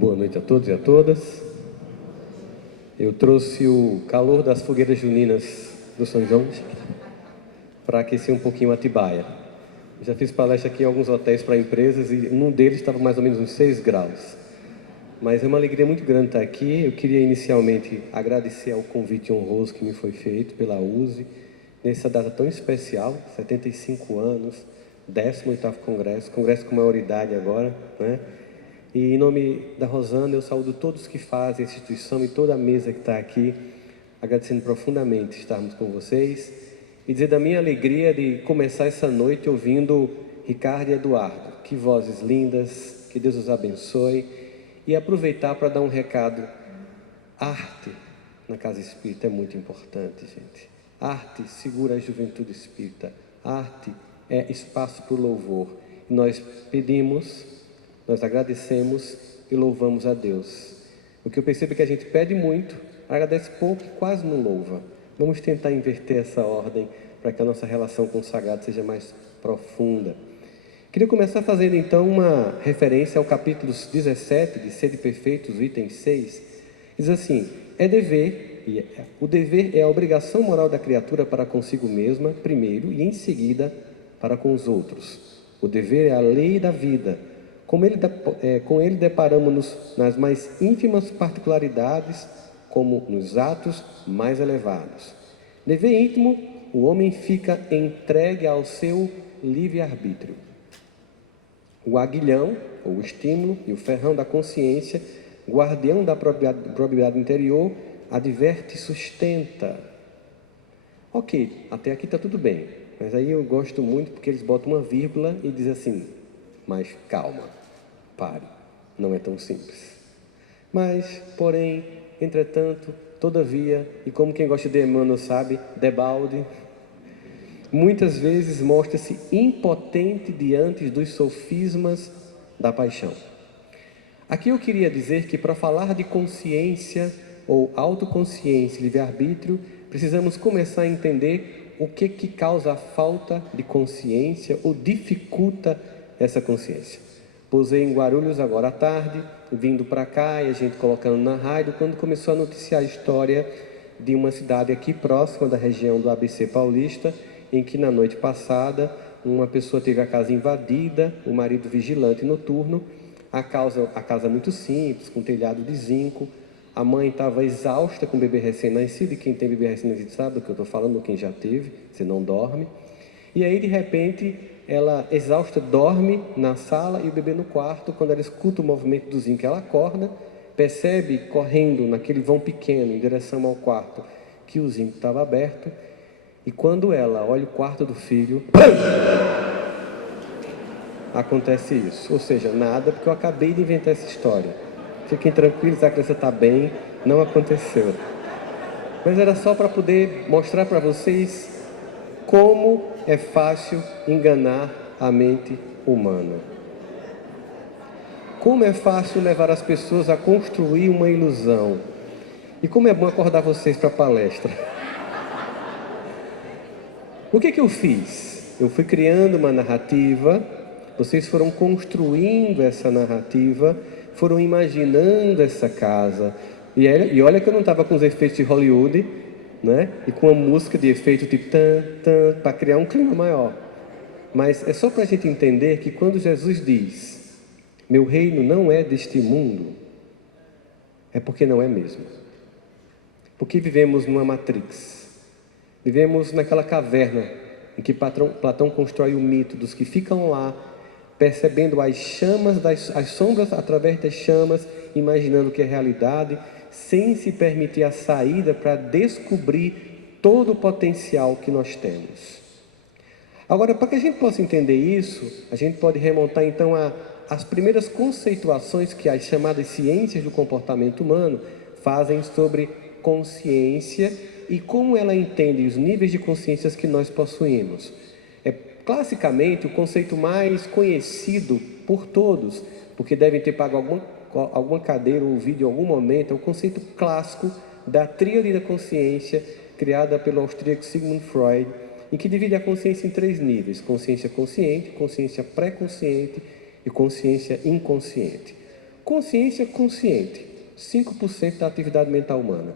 Boa noite a todos e a todas. Eu trouxe o calor das fogueiras juninas do São João para aquecer um pouquinho Atibaia. Eu já fiz palestra aqui em alguns hotéis para empresas e um deles estava mais ou menos uns 6 graus. Mas é uma alegria muito grande estar aqui. Eu queria inicialmente agradecer ao convite honroso que me foi feito pela USE, nessa data tão especial, 75 anos, 18º congresso com maioridade agora, né? E em nome da Rosana, eu saúdo todos que fazem a instituição e toda a mesa que está aqui, agradecendo profundamente estarmos com vocês e dizer da minha alegria de começar essa noite ouvindo Ricardo e Eduardo. Que vozes lindas, que Deus os abençoe, e aproveitar para dar um recado. Arte na casa espírita é muito importante, gente. Arte segura a juventude espírita, arte é espaço para o louvor. E nós pedimos, nós agradecemos e louvamos a Deus. O que eu percebo é que a gente pede muito, agradece pouco e quase não louva. Vamos tentar inverter essa ordem para que a nossa relação com o sagrado seja mais profunda. Queria começar fazendo então uma referência ao capítulo 17 de Sede Perfeitos, item 6. Diz assim: o dever é a obrigação moral da criatura para consigo mesma, primeiro, e em seguida para com os outros. O dever é a lei da vida. Com ele deparamos-nos nas mais ínfimas particularidades, como nos atos mais elevados. Dever íntimo, o homem fica entregue ao seu livre-arbítrio. O aguilhão, ou o estímulo, e o ferrão da consciência, guardião da probidade interior, adverte e sustenta. Ok, até aqui está tudo bem, mas aí eu gosto muito porque eles botam uma vírgula e dizem assim: mas calma, pare, não é tão simples. Mas, porém, entretanto, todavia, e como quem gosta de Emmanuel sabe, debalde, muitas vezes mostra-se impotente diante dos sofismas da paixão. Aqui eu queria dizer que para falar de consciência ou autoconsciência e livre-arbítrio, precisamos começar a entender o que causa a falta de consciência ou dificulta essa consciência. Pousei em Guarulhos agora à tarde, vindo para cá e a gente colocando na rádio, quando começou a noticiar a história de uma cidade aqui próxima da região do ABC Paulista, em que na noite passada uma pessoa teve a casa invadida, o marido vigilante noturno, a casa muito simples, com telhado de zinco, a mãe estava exausta com o bebê recém-nascido, e quem tem bebê recém-nascido sabe do que eu estou falando, ou quem já teve, você não dorme. E aí de repente ela, exausta, dorme na sala e o bebê no quarto. Quando ela escuta o movimento do zinco, ela acorda, percebe correndo naquele vão pequeno em direção ao quarto que o zinco estava aberto. E quando ela olha o quarto do filho, acontece isso. Ou seja, nada, porque eu acabei de inventar essa história. Fiquem tranquilos, a criança está bem, não aconteceu. Mas era só para poder mostrar para vocês como é fácil enganar a mente humana. Como é fácil levar as pessoas a construir uma ilusão. E como é bom acordar vocês para a palestra. O que eu fiz? Eu fui criando uma narrativa, vocês foram construindo essa narrativa, foram imaginando essa casa. E olha que eu não estava com os efeitos de Hollywood, né? E com a música de efeito tipo tan, tan, para criar um clima maior. Mas é só para a gente entender que quando Jesus diz: meu reino não é deste mundo, é porque não é mesmo. Porque vivemos numa matrix. Vivemos naquela caverna em que Platão constrói o mito dos que ficam lá, percebendo as chamas, as sombras através das chamas, imaginando que é realidade, sem se permitir a saída para descobrir todo o potencial que nós temos. Agora, para que a gente possa entender isso, a gente pode remontar então às primeiras conceituações que as chamadas ciências do comportamento humano fazem sobre consciência e como ela entende os níveis de consciências que nós possuímos. Classicamente, o conceito mais conhecido por todos, porque devem ter pago alguma cadeira ou ouvido em algum momento, é o conceito clássico da tríade da consciência, criada pelo austríaco Sigmund Freud, em que divide a consciência em 3 níveis: consciência consciente, consciência pré-consciente e consciência inconsciente. Consciência consciente, 5% da atividade mental humana.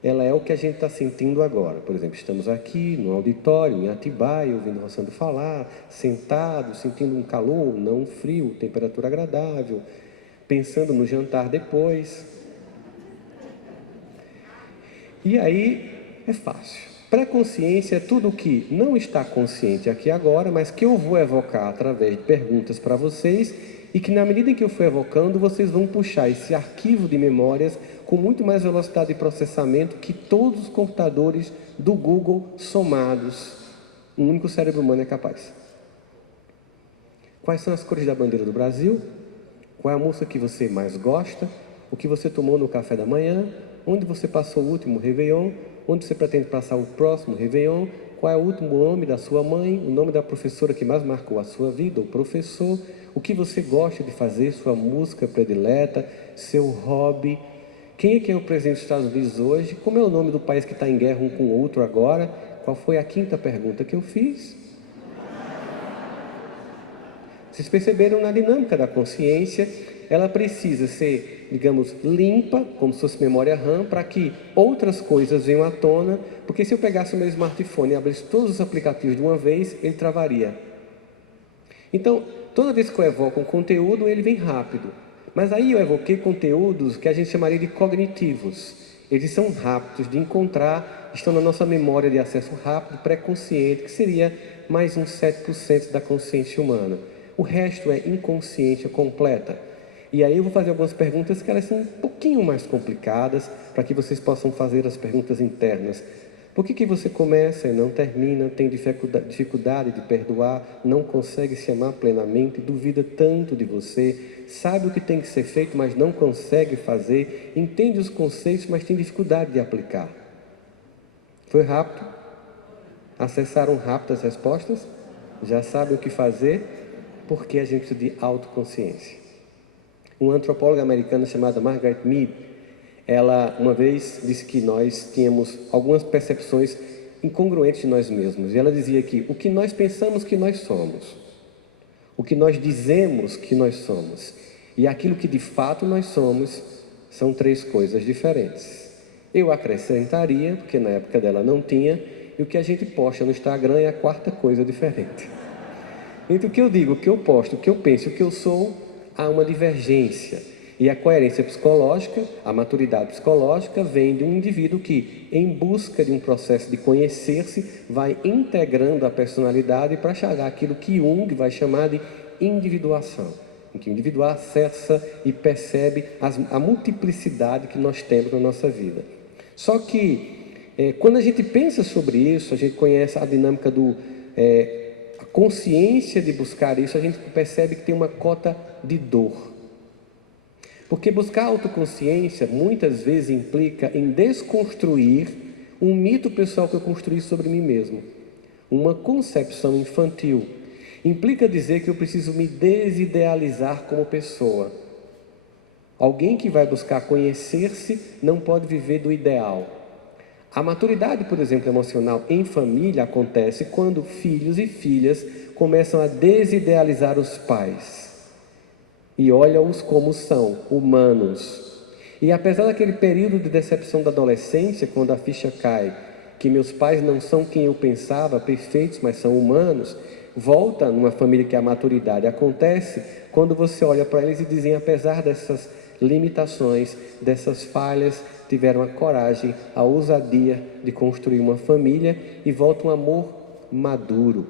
Ela é o que a gente está sentindo agora. Por exemplo, estamos aqui no auditório, em Atibaia, ouvindo Roçando falar, sentados, sentindo um calor, não um frio, temperatura agradável, pensando no jantar depois. E aí é fácil. Pré-consciência é tudo que não está consciente aqui agora, mas que eu vou evocar através de perguntas para vocês e que na medida em que eu for evocando, vocês vão puxar esse arquivo de memórias com muito mais velocidade de processamento que todos os computadores do Google somados. Um único cérebro humano é capaz. Quais são as cores da bandeira do Brasil? Qual é a música que você mais gosta? O que você tomou no café da manhã? Onde você passou o último Réveillon? Onde você pretende passar o próximo Réveillon? Qual é o último nome da sua mãe? O nome da professora que mais marcou a sua vida? O professor? O que você gosta de fazer? Sua música predileta? Seu hobby? Quem é o presidente dos Estados Unidos hoje? Como é o nome do país que está em guerra um com o outro agora? Qual foi a quinta pergunta que eu fiz? Vocês perceberam na dinâmica da consciência, ela precisa ser, digamos, limpa, como se fosse memória RAM, para que outras coisas venham à tona, porque se eu pegasse o meu smartphone e abrisse todos os aplicativos de uma vez, ele travaria. Então, toda vez que eu evoco um conteúdo, ele vem rápido. Mas aí eu evoquei conteúdos que a gente chamaria de cognitivos. Eles são rápidos de encontrar, estão na nossa memória de acesso rápido, pré-consciente, que seria mais uns 7% da consciência humana. O resto é inconsciência completa. E aí eu vou fazer algumas perguntas que elas são um pouquinho mais complicadas, para que vocês possam fazer as perguntas internas. Por que você começa e não termina, tem dificuldade de perdoar, não consegue se amar plenamente, duvida tanto de você, sabe o que tem que ser feito, mas não consegue fazer, entende os conceitos, mas tem dificuldade de aplicar? Foi rápido? Acessaram rápido as respostas? Já sabe o que fazer? Porque a gente precisa de autoconsciência. Uma antropóloga americana chamada Margaret Mead, ela uma vez disse que nós tínhamos algumas percepções incongruentes de nós mesmos. E ela dizia que o que nós pensamos que nós somos, o que nós dizemos que nós somos e aquilo que de fato nós somos são três coisas diferentes. Eu acrescentaria, porque na época dela não tinha, e o que a gente posta no Instagram é a quarta coisa diferente. Entre o que eu digo, o que eu posto, o que eu penso, o que eu sou, há uma divergência. E a coerência psicológica, a maturidade psicológica, vem de um indivíduo que, em busca de um processo de conhecer-se, vai integrando a personalidade para chegar àquilo que Jung vai chamar de individuação, em que o indivíduo acessa e percebe a multiplicidade que nós temos na nossa vida. Só que, quando a gente pensa sobre isso, a gente conhece a dinâmica a consciência de buscar isso, a gente percebe que tem uma cota de dor. Porque buscar autoconsciência muitas vezes implica em desconstruir um mito pessoal que eu construí sobre mim mesmo. Uma concepção infantil. Implica dizer que eu preciso me desidealizar como pessoa. Alguém que vai buscar conhecer-se não pode viver do ideal. A maturidade, por exemplo, emocional em família acontece quando filhos e filhas começam a desidealizar os pais. E olha-os como são, humanos. E apesar daquele período de decepção da adolescência, quando a ficha cai, que meus pais não são quem eu pensava, perfeitos, mas são humanos, volta numa família que a maturidade acontece, quando você olha para eles e dizem, apesar dessas limitações, dessas falhas, tiveram a coragem, a ousadia de construir uma família e volta um amor maduro,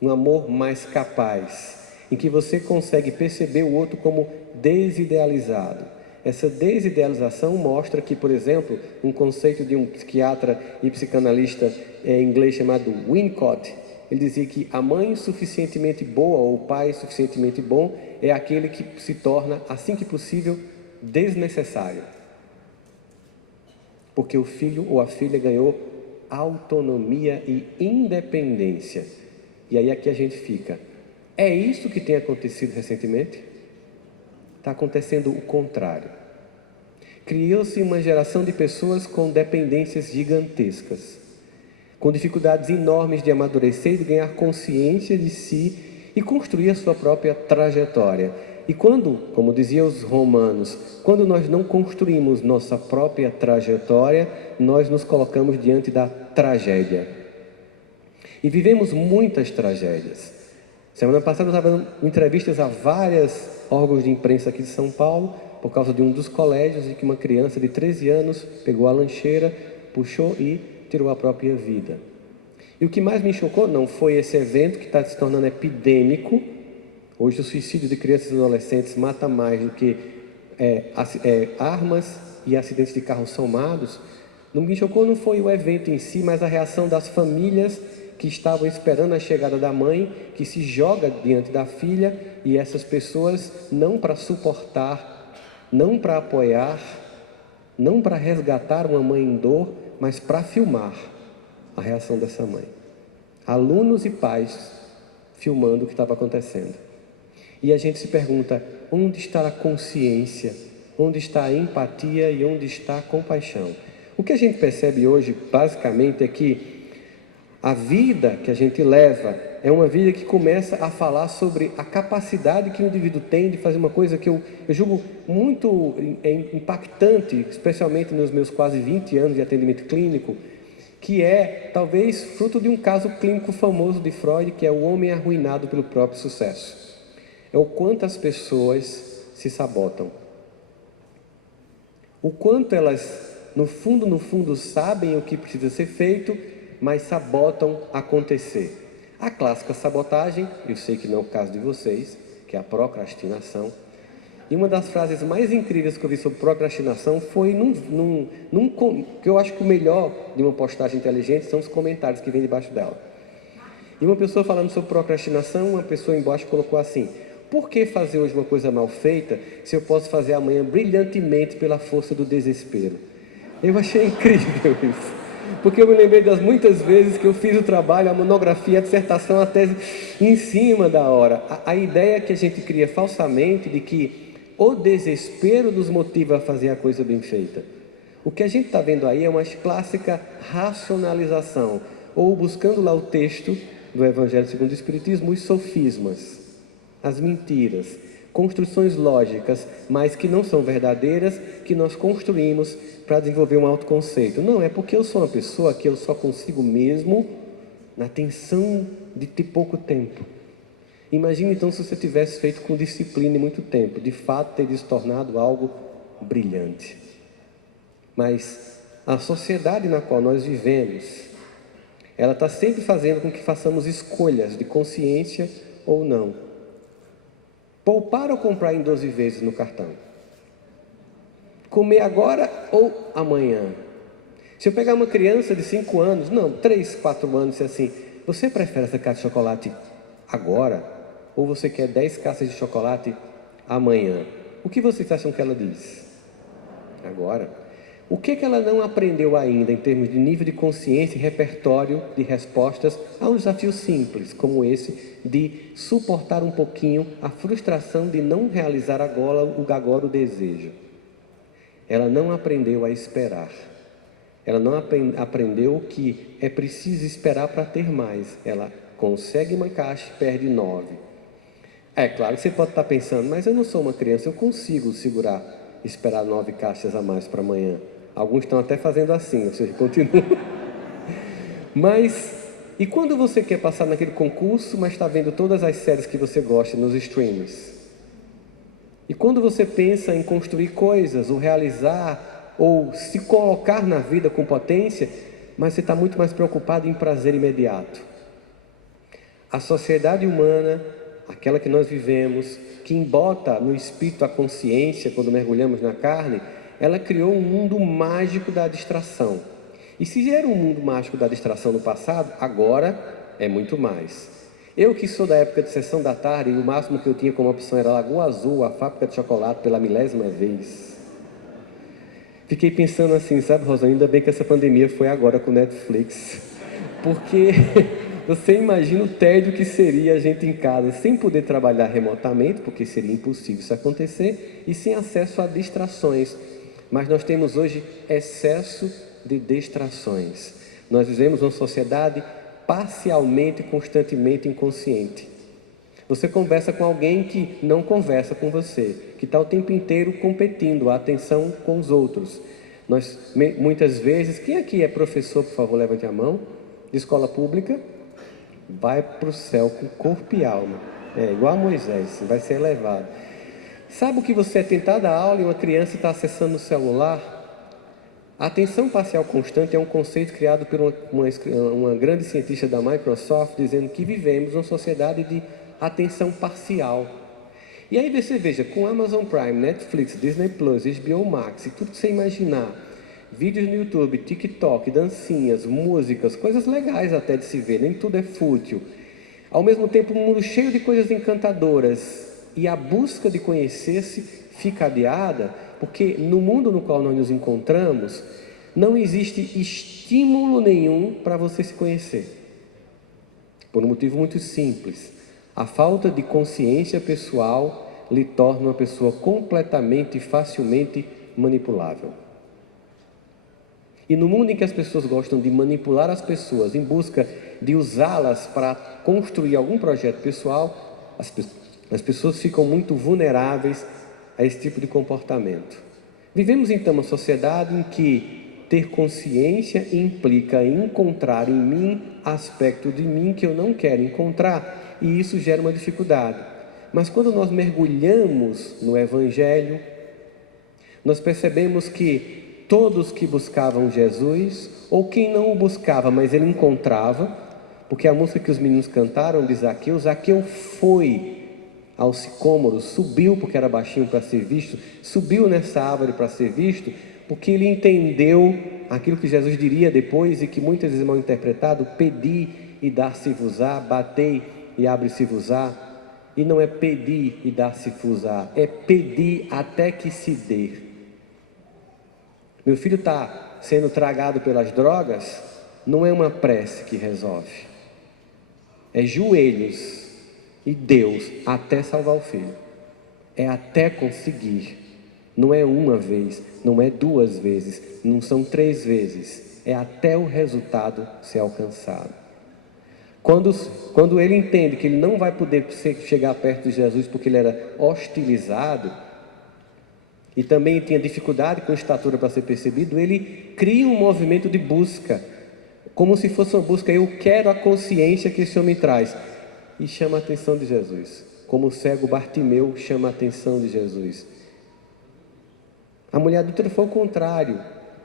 um amor mais capaz, em que você consegue perceber o outro como desidealizado. Essa desidealização mostra que, por exemplo, um conceito de um psiquiatra e psicanalista inglês chamado Winnicott, ele dizia que a mãe suficientemente boa ou o pai suficientemente bom é aquele que se torna, assim que possível, desnecessário. Porque o filho ou a filha ganhou autonomia e independência. E aí aqui a gente fica. É isso que tem acontecido recentemente? Está acontecendo o contrário. Criou-se uma geração de pessoas com dependências gigantescas, com dificuldades enormes de amadurecer e de ganhar consciência de si e construir a sua própria trajetória. E quando, como diziam os romanos, quando nós não construímos nossa própria trajetória, nós nos colocamos diante da tragédia. E vivemos muitas tragédias. Semana passada eu estava dando entrevistas a vários órgãos de imprensa aqui de São Paulo, por causa de um dos colégios, em que uma criança de 13 anos pegou a lancheira, puxou e tirou a própria vida. E o que mais me chocou não foi esse evento que está se tornando epidêmico. Hoje o suicídio de crianças e adolescentes mata mais do que armas e acidentes de carro somados. Não me chocou não foi o evento em si, mas a reação das famílias que estavam esperando a chegada da mãe, que se joga diante da filha, e essas pessoas não para suportar, não para apoiar, não para resgatar uma mãe em dor, mas para filmar a reação dessa mãe. Alunos e pais filmando o que estava acontecendo. E a gente se pergunta, onde está a consciência? Onde está a empatia e onde está a compaixão? O que a gente percebe hoje, basicamente, é que a vida que a gente leva é uma vida que começa a falar sobre a capacidade que o indivíduo tem de fazer uma coisa que eu julgo muito impactante, especialmente nos meus quase 20 anos de atendimento clínico, que é talvez fruto de um caso clínico famoso de Freud, que é o homem arruinado pelo próprio sucesso. É o quanto as pessoas se sabotam. O quanto elas, no fundo, sabem o que precisa ser feito, mas sabotam acontecer. A clássica sabotagem, eu sei que não é o caso de vocês, que é a procrastinação. E uma das frases mais incríveis que eu vi sobre procrastinação foi que eu acho que o melhor de uma postagem inteligente são os comentários que vêm debaixo dela. E uma pessoa falando sobre procrastinação, uma pessoa embaixo colocou assim: por que fazer hoje uma coisa mal feita se eu posso fazer amanhã brilhantemente pela força do desespero? Eu achei incrível isso. Porque eu me lembrei das muitas vezes que eu fiz o trabalho, a monografia, a dissertação, a tese em cima da hora. A ideia que a gente cria falsamente de que o desespero nos motiva a fazer a coisa bem feita. O que a gente está vendo aí é uma clássica racionalização, ou buscando lá o texto do Evangelho segundo o Espiritismo, os sofismas, as mentiras, construções lógicas, mas que não são verdadeiras, que nós construímos para desenvolver um autoconceito. Não, é porque eu sou uma pessoa que eu só consigo mesmo na tensão de ter pouco tempo. Imagine então se você tivesse feito com disciplina e muito tempo, de fato teria se tornado algo brilhante. Mas a sociedade na qual nós vivemos, ela está sempre fazendo com que façamos escolhas de consciência ou não. Poupar ou comprar em 12 vezes no cartão? Comer agora ou amanhã? Se eu pegar uma criança de 5 anos, não, 3, 4 anos, e assim, você prefere essa caixa de chocolate agora? Ou você quer 10 caixas de chocolate amanhã? O que vocês acham que ela diz? Agora. O que ela não aprendeu ainda em termos de nível de consciência e repertório de respostas a um desafio simples como esse de suportar um pouquinho a frustração de não realizar agora o desejo? Ela não aprendeu a esperar. Ela não aprendeu que é preciso esperar para ter mais. Ela consegue uma caixa e perde 9. É claro que você pode estar pensando, mas eu não sou uma criança, eu consigo esperar 9 caixas a mais para amanhã. Alguns estão até fazendo assim, ou seja, continuam. Mas, e quando você quer passar naquele concurso, mas está vendo todas as séries que você gosta nos streams? E quando você pensa em construir coisas, ou realizar, ou se colocar na vida com potência, mas você está muito mais preocupado em prazer imediato? A sociedade humana, aquela que nós vivemos, que embota no espírito a consciência quando mergulhamos na carne, ela criou um mundo mágico da distração. E se era um mundo mágico da distração no passado, agora é muito mais. Eu que sou da época de sessão da tarde, e o máximo que eu tinha como opção era Lagoa Azul, a fábrica de chocolate, pela 1000ª vez. Fiquei pensando assim, sabe, Rosana, ainda bem que essa pandemia foi agora com Netflix. Porque você imagina o tédio que seria a gente em casa, sem poder trabalhar remotamente, porque seria impossível isso acontecer, e sem acesso a distrações. Mas nós temos hoje excesso de distrações. Nós vivemos uma sociedade parcialmente e constantemente inconsciente. Você conversa com alguém que não conversa com você, que está o tempo inteiro competindo a atenção com os outros. Muitas vezes, quem aqui é professor, por favor, levante a mão, de escola pública, vai para o céu com corpo e alma. É igual a Moisés, vai ser elevado. Sabe o que você é tentar dar aula e uma criança está acessando o celular? A atenção parcial constante é um conceito criado por uma grande cientista da Microsoft, dizendo que vivemos uma sociedade de atenção parcial. E aí você veja, com Amazon Prime, Netflix, Disney Plus, HBO Max e tudo que você imaginar, vídeos no YouTube, TikTok, dancinhas, músicas, coisas legais até de se ver, nem tudo é fútil. Ao mesmo tempo, um mundo cheio de coisas encantadoras e a busca de conhecer-se fica adiada, porque no mundo no qual nós nos encontramos, não existe estímulo nenhum para você se conhecer. Por um motivo muito simples. A falta de consciência pessoal lhe torna uma pessoa completamente e facilmente manipulável. E no mundo em que as pessoas gostam de manipular as pessoas em busca de usá-las para construir algum projeto pessoal, as pessoas ficam muito vulneráveis a esse tipo de comportamento. Vivemos então uma sociedade em que ter consciência implica encontrar em mim aspecto de mim que eu não quero encontrar, e isso gera uma dificuldade. Mas quando nós mergulhamos no Evangelho, nós percebemos que todos que buscavam Jesus, ou quem não o buscava, mas ele encontrava, porque a música que os meninos cantaram de Zaqueu, Zaqueu foi ao sicômoro, subiu porque era baixinho para ser visto, subiu nessa árvore para ser visto, porque ele entendeu aquilo que Jesus diria depois e que muitas vezes é mal interpretado: pedi e dar-se-vos-á, batei e abre-se-vos-á. E não é pedir e dar-se-vos-á, é pedir até que se dê. Meu filho está sendo tragado pelas drogas, não é uma prece que resolve, é joelhos e Deus até salvar o filho, é até conseguir, não é uma vez, não é duas vezes, não são 3 vezes, é até o resultado ser alcançado. Quando ele entende que ele não vai poder chegar perto de Jesus porque ele era hostilizado e também tinha dificuldade com estatura para ser percebido, ele cria um movimento de busca, como se fosse uma busca: eu quero a consciência que esse homem traz. E chama a atenção de Jesus, como o cego Bartimeu chama a atenção de Jesus. A mulher adúltera foi o contrário,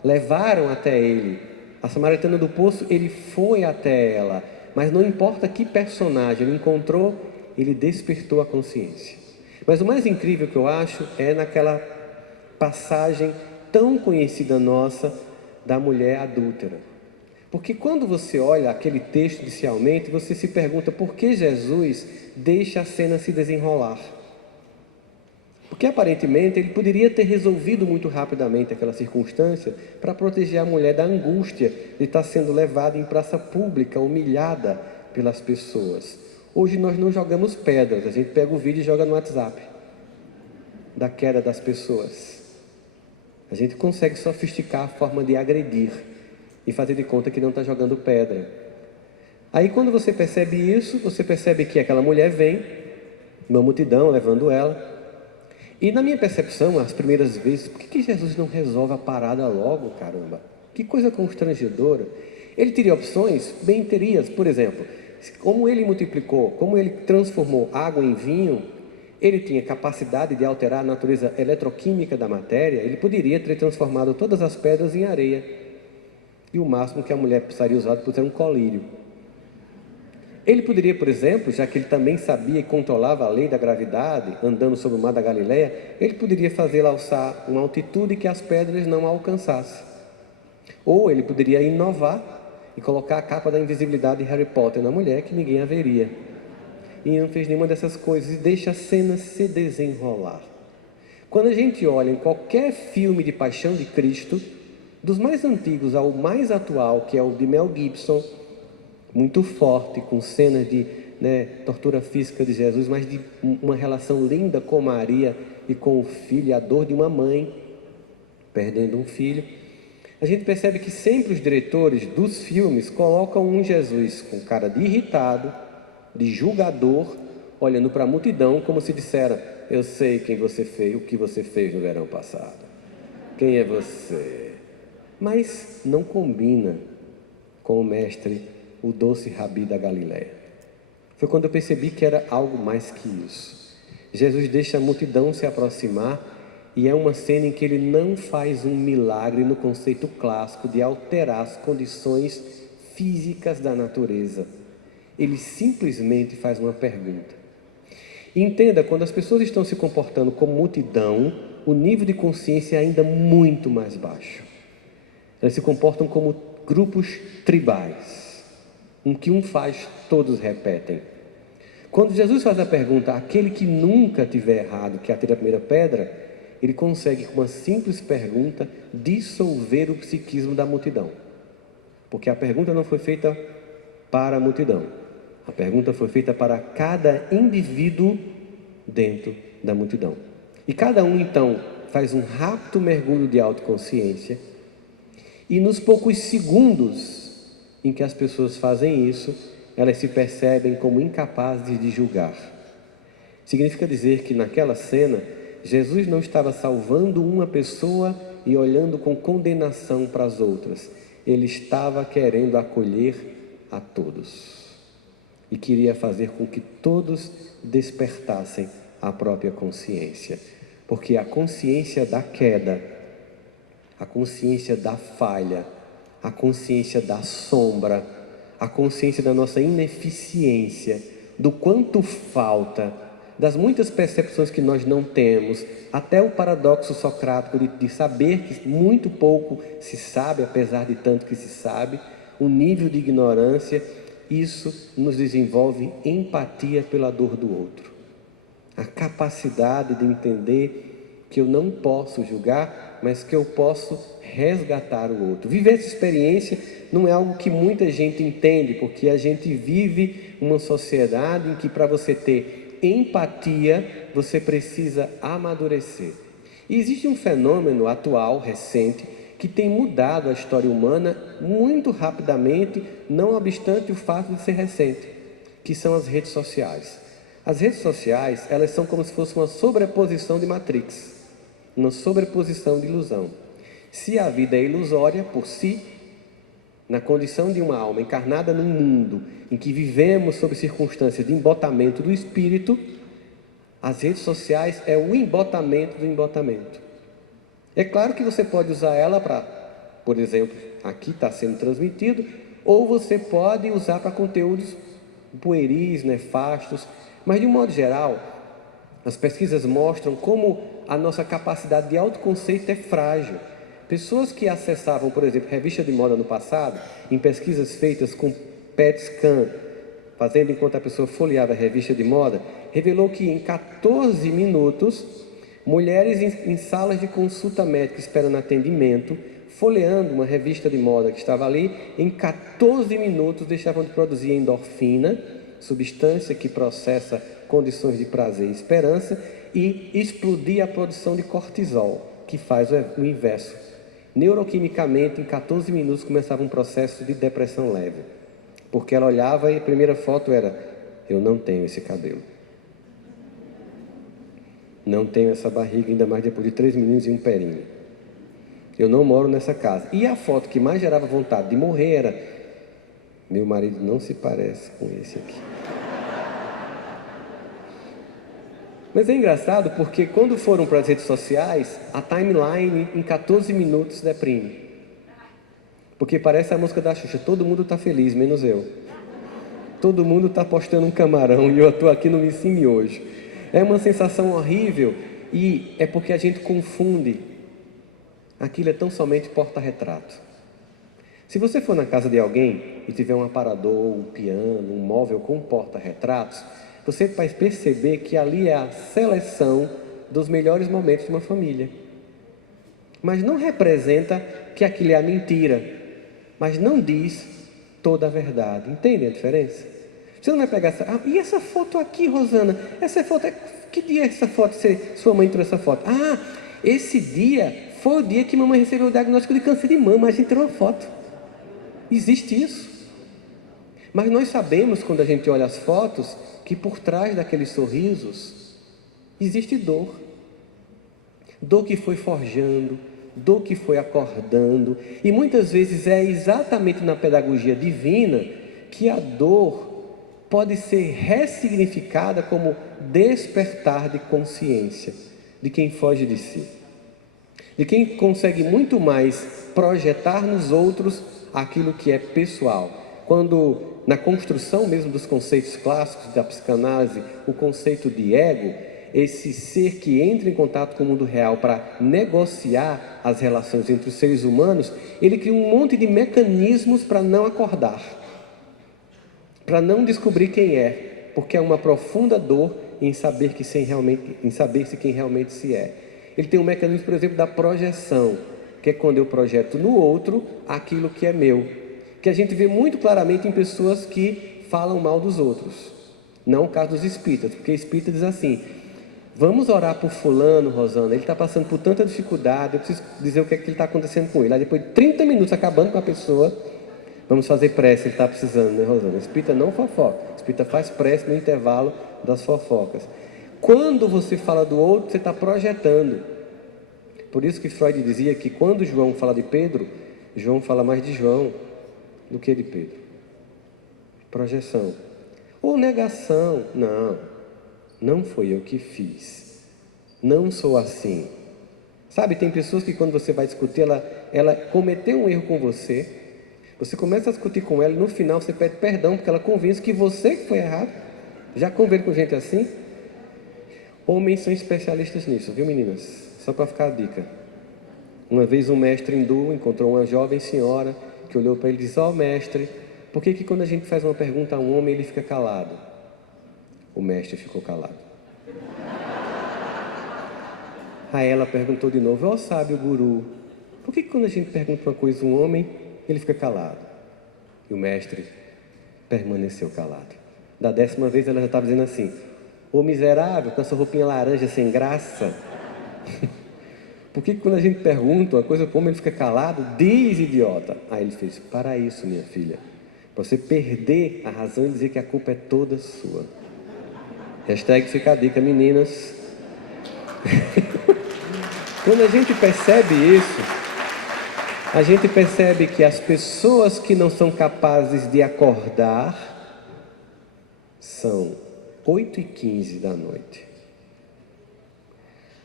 levaram até ele. A samaritana do poço, ele foi até ela, mas não importa que personagem ele encontrou, ele despertou a consciência. Mas o mais incrível que eu acho é naquela passagem tão conhecida nossa da mulher adúltera. Porque quando você olha aquele texto inicialmente, você se pergunta por que Jesus deixa a cena se desenrolar. Porque aparentemente ele poderia ter resolvido muito rapidamente aquela circunstância para proteger a mulher da angústia de estar sendo levada em praça pública, humilhada pelas pessoas. Hoje nós não jogamos pedras, a gente pega o vídeo e joga no WhatsApp da queda das pessoas. A gente consegue sofisticar a forma de agredir e fazer de conta que não está jogando pedra. Aí quando você percebe isso, você percebe que aquela mulher vem, uma multidão levando ela, e na minha percepção, as primeiras vezes, por que Jesus não resolve a parada logo, caramba? Que coisa constrangedora. Ele teria opções? Bem, teria. Por exemplo, como ele multiplicou, como ele transformou água em vinho, ele tinha capacidade de alterar a natureza eletroquímica da matéria, ele poderia ter transformado todas as pedras em areia. E o máximo que a mulher precisaria usar por ser um colírio. Ele poderia, por exemplo, já que ele também sabia e controlava a lei da gravidade, andando sobre o mar da Galileia, ele poderia fazê-la alçar uma altitude que as pedras não alcançassem. Ou ele poderia inovar e colocar a capa da invisibilidade de Harry Potter na mulher, que ninguém a veria. E não fez nenhuma dessas coisas e deixa a cena se desenrolar. Quando a gente olha em qualquer filme de paixão de Cristo, dos mais antigos ao mais atual, que é o de Mel Gibson, muito forte, com cenas de tortura física de Jesus, mas de uma relação linda com Maria e com o filho, e a dor de uma mãe perdendo um filho. A gente percebe que sempre os diretores dos filmes colocam um Jesus com cara de irritado, de julgador, olhando para a multidão como se dissera: eu sei quem você fez, o que você fez no verão passado. Quem é você? Mas não combina com o mestre, o doce Rabi da Galileia. Foi quando eu percebi que era algo mais que isso. Jesus deixa a multidão se aproximar e é uma cena em que ele não faz um milagre no conceito clássico de alterar as condições físicas da natureza. Ele simplesmente faz uma pergunta. E entenda, quando as pessoas estão se comportando como multidão, o nível de consciência é ainda muito mais baixo. Elas se comportam como grupos tribais, em que um faz, todos repetem. Quando Jesus faz a pergunta, aquele que nunca tiver errado, que atire a primeira pedra, ele consegue, com uma simples pergunta, dissolver o psiquismo da multidão. Porque a pergunta não foi feita para a multidão. A pergunta foi feita para cada indivíduo dentro da multidão. E cada um, então, faz um rápido mergulho de autoconsciência. E nos poucos segundos em que as pessoas fazem isso, elas se percebem como incapazes de julgar. Significa dizer que naquela cena, Jesus não estava salvando uma pessoa e olhando com condenação para as outras. Ele estava querendo acolher a todos. E queria fazer com que todos despertassem a própria consciência. Porque a consciência da queda, a consciência da falha, a consciência da sombra, a consciência da nossa ineficiência, do quanto falta, das muitas percepções que nós não temos, até o paradoxo socrático de saber que muito pouco se sabe, apesar de tanto que se sabe, o nível de ignorância, isso nos desenvolve empatia pela dor do outro. A capacidade de entender que eu não posso julgar, mas que eu posso resgatar o outro. Viver essa experiência não é algo que muita gente entende, porque a gente vive uma sociedade em que para você ter empatia, você precisa amadurecer. E existe um fenômeno atual, recente, que tem mudado a história humana muito rapidamente, não obstante o fato de ser recente, que são as redes sociais. As redes sociais, elas são como se fosse uma sobreposição de Matrix, uma sobreposição de ilusão. Se a vida é ilusória por si, na condição de uma alma encarnada num mundo em que vivemos sob circunstâncias de embotamento do espírito, as redes sociais é o embotamento do embotamento. É claro que você pode usar ela para, por exemplo, aqui está sendo transmitido, ou você pode usar para conteúdos pueris, nefastos, mas de um modo geral, as pesquisas mostram como a nossa capacidade de autoconceito é frágil. Pessoas que acessavam, por exemplo, revista de moda no passado, em pesquisas feitas com PET scan, fazendo enquanto a pessoa folheava a revista de moda, revelou que em 14 minutos, mulheres em salas de consulta médica esperando atendimento, folheando uma revista de moda que estava ali, em 14 minutos deixavam de produzir endorfina, substância que processa condições de prazer e esperança, e explodia a produção de cortisol, que faz o inverso. Neuroquimicamente, em 14 minutos começava um processo de depressão leve, porque ela olhava e a primeira foto era: eu não tenho esse cabelo, não tenho essa barriga, ainda mais depois de 3 meninos e um perinho, eu não moro nessa casa. E a foto que mais gerava vontade de morrer era: meu marido não se parece com esse aqui. Mas é engraçado porque quando foram para as redes sociais, a timeline em 14 minutos deprime. Porque parece a música da Xuxa: todo mundo está feliz, menos eu. Todo mundo está postando um camarão e eu estou aqui no Missimi hoje. É uma sensação horrível e é porque a gente confunde. Aquilo é tão somente porta-retrato. Se você for na casa de alguém e tiver um aparador, um piano, um móvel com porta-retratos, você vai perceber que ali é a seleção dos melhores momentos de uma família. Mas não representa que aquilo é a mentira, mas não diz toda a verdade. Entende a diferença? Você não vai pegar essa... e essa foto aqui, Rosana? Essa foto é... Que dia é essa foto? Sua mãe trouxe essa foto? Esse dia foi o dia que mamãe recebeu o diagnóstico de câncer de mama. A gente tirou uma foto. Existe isso. Mas nós sabemos, quando a gente olha as fotos, que por trás daqueles sorrisos existe dor. Dor que foi forjando, dor que foi acordando. E muitas vezes é exatamente na pedagogia divina que a dor pode ser ressignificada como despertar de consciência de quem foge de si, de quem consegue muito mais projetar nos outros aquilo que é pessoal. Quando na construção mesmo dos conceitos clássicos da psicanálise, o conceito de ego, esse ser que entra em contato com o mundo real para negociar as relações entre os seres humanos, ele cria um monte de mecanismos para não acordar, para não descobrir quem é, porque é uma profunda dor em saber se quem realmente se é. Ele tem um mecanismo, por exemplo, da projeção, que é quando eu projeto no outro aquilo que é meu, que a gente vê muito claramente em pessoas que falam mal dos outros. Não o caso dos espíritas, porque espírita diz assim: vamos orar por fulano, Rosana, ele está passando por tanta dificuldade, eu preciso dizer o que é que está acontecendo com ele. Aí depois de 30 minutos acabando com a pessoa, vamos fazer prece, ele está precisando, né, Rosana? Espírita não fofoca, espírita faz prece no intervalo das fofocas. Quando você fala do outro, você está projetando. Por isso que Freud dizia que quando João fala de Pedro, João fala mais de João do que de Pedro. Projeção. Ou negação. Não foi eu que fiz. Não sou assim. Sabe, tem pessoas que quando você vai discutir, ela cometeu um erro com você, você começa a discutir com ela e no final você pede perdão porque ela convence que você que foi errado. Já convive com gente assim? Homens são especialistas nisso, viu, meninas? Só para ficar a dica. Uma vez um mestre hindu encontrou uma jovem senhora que olhou para ele e disse: ó, mestre, por que quando a gente faz uma pergunta a um homem ele fica calado? O mestre ficou calado. Aí ela perguntou de novo: ó, sábio guru, por que quando a gente pergunta uma coisa a um homem ele fica calado? E o mestre permaneceu calado. Da 10ª vez ela já estava dizendo assim: ô miserável, com essa roupinha laranja sem graça. Por que quando a gente pergunta uma coisa como ele fica calado? Diz, idiota. Aí ele fez: para isso, minha filha, para você perder a razão e dizer que a culpa é toda sua. Hashtag fica a dica, meninas. Quando a gente percebe isso, a gente percebe que as pessoas que não são capazes de acordar são 8h15 da noite.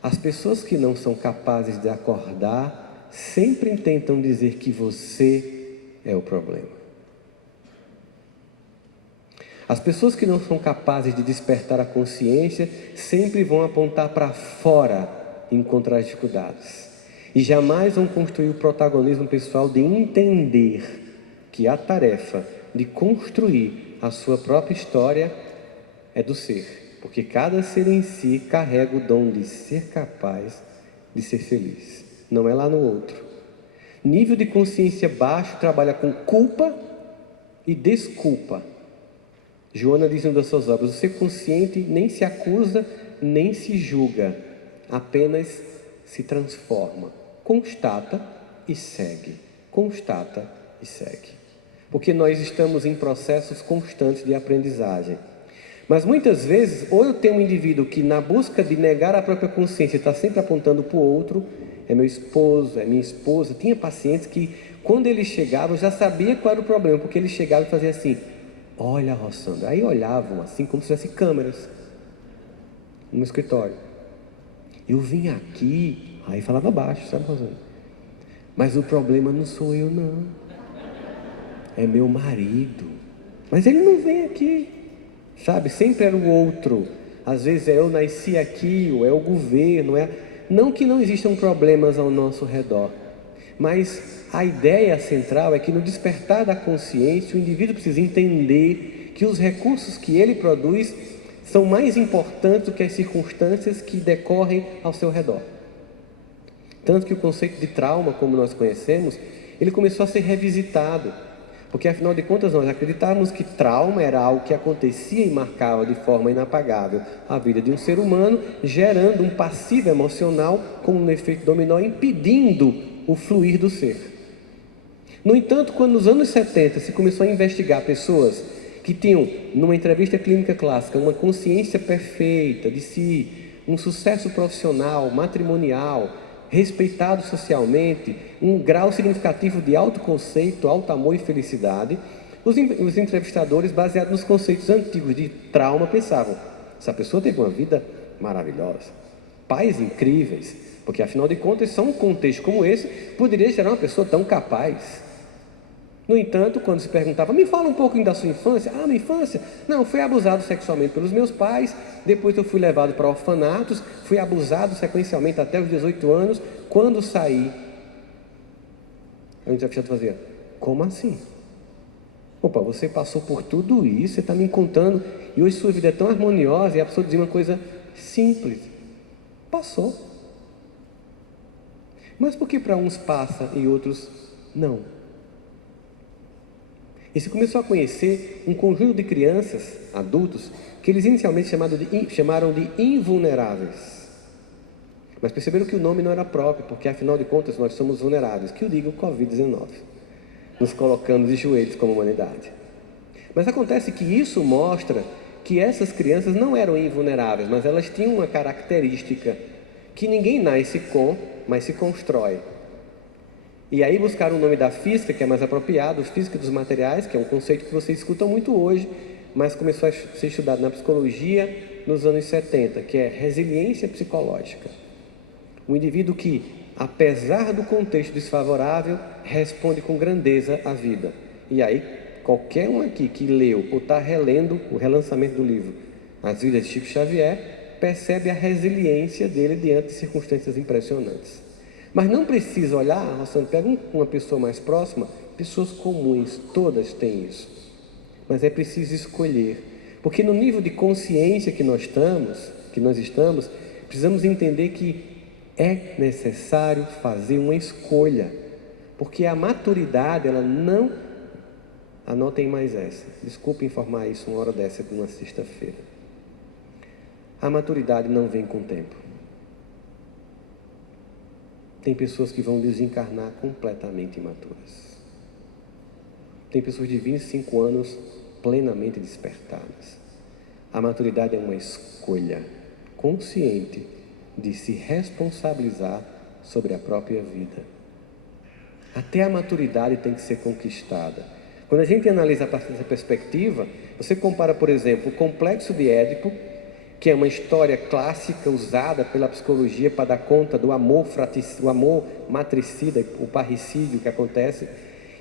As pessoas que não são capazes de acordar sempre tentam dizer que você é o problema. As pessoas que não são capazes de despertar a consciência sempre vão apontar para fora e encontrar dificuldades. E jamais vão construir o protagonismo pessoal de entender que a tarefa de construir a sua própria história é do ser. Porque cada ser em si carrega o dom de ser capaz de ser feliz. Não é lá no outro. Nível de consciência baixo trabalha com culpa e desculpa. Joana diz em uma das suas obras: o ser consciente nem se acusa, nem se julga. Apenas se transforma. Constata e segue. Constata e segue. Porque nós estamos em processos constantes de aprendizagem. Mas muitas vezes, ou eu tenho um indivíduo que na busca de negar a própria consciência está sempre apontando para o outro, é meu esposo, é minha esposa. Tinha pacientes que quando eles chegavam eu já sabia qual era o problema, porque eles chegavam e faziam assim: olha, Rossandra. Aí olhavam assim como se tivesse câmeras no escritório. Eu vim aqui, aí falava baixo, sabe, Rossandra? Mas o problema não sou eu não, é meu marido. Mas ele não vem aqui. Sabe, sempre era o outro. Às vezes é eu nasci aqui, ou é o governo, não que não existam problemas ao nosso redor, mas a ideia central é que no despertar da consciência o indivíduo precisa entender que os recursos que ele produz são mais importantes do que as circunstâncias que decorrem ao seu redor. Tanto que o conceito de trauma, como nós conhecemos, ele começou a ser revisitado. Porque afinal de contas nós acreditávamos que trauma era algo que acontecia e marcava de forma inapagável a vida de um ser humano, gerando um passivo emocional como um efeito dominó, impedindo o fluir do ser. No entanto, quando nos anos 70 se começou a investigar pessoas que tinham, numa entrevista clínica clássica, uma consciência perfeita de si, um sucesso profissional, matrimonial, respeitado socialmente, um grau significativo de autoconceito, alto amor e felicidade, os entrevistadores, baseados nos conceitos antigos de trauma, pensavam: essa pessoa teve uma vida maravilhosa, pais incríveis, porque afinal de contas, só um contexto como esse poderia gerar uma pessoa tão capaz. No entanto, quando se perguntava: me fala um pouquinho da sua infância. Ah, minha infância? Não, fui abusado sexualmente pelos meus pais, depois eu fui levado para orfanatos, fui abusado sequencialmente até os 18 anos, quando saí. A entrevistado fazia: como assim? Opa, você passou por tudo isso, você está me contando, e hoje sua vida é tão harmoniosa, e a pessoa dizia uma coisa simples: passou. Mas por que para uns passa e outros não? E se começou a conhecer um conjunto de crianças, adultos, que eles inicialmente chamaram de invulneráveis. Mas perceberam que o nome não era próprio, porque afinal de contas nós somos vulneráveis, que o diga o Covid-19, nos colocando de joelhos como humanidade. Mas acontece que isso mostra que essas crianças não eram invulneráveis, mas elas tinham uma característica que ninguém nasce com, mas se constrói. E aí buscaram o nome da física, que é mais apropriado, física dos materiais, que é um conceito que vocês escutam muito hoje, mas começou a ser estudado na psicologia nos anos 70, que é resiliência psicológica. Um indivíduo que, apesar do contexto desfavorável, responde com grandeza à vida. E aí, qualquer um aqui que leu ou está relendo o relançamento do livro As Vidas de Chico Xavier, percebe a resiliência dele diante de circunstâncias impressionantes. Mas não precisa olhar, Rossano, pega uma pessoa mais próxima, pessoas comuns, todas têm isso. Mas é preciso escolher, porque no nível de consciência que nós estamos, precisamos entender que é necessário fazer uma escolha, porque a maturidade, ela não... Anotem mais essa, desculpe informar isso uma hora dessa de uma sexta-feira. A maturidade não vem com o tempo. Tem pessoas que vão desencarnar completamente imaturas. Tem pessoas de 25 anos plenamente despertadas. A maturidade é uma escolha consciente de se responsabilizar sobre a própria vida. Até a maturidade tem que ser conquistada. Quando a gente analisa a partir dessa perspectiva, você compara, por exemplo, o complexo de Édipo, que é uma história clássica usada pela psicologia para dar conta do amor o amor matricida, o parricídio que acontece.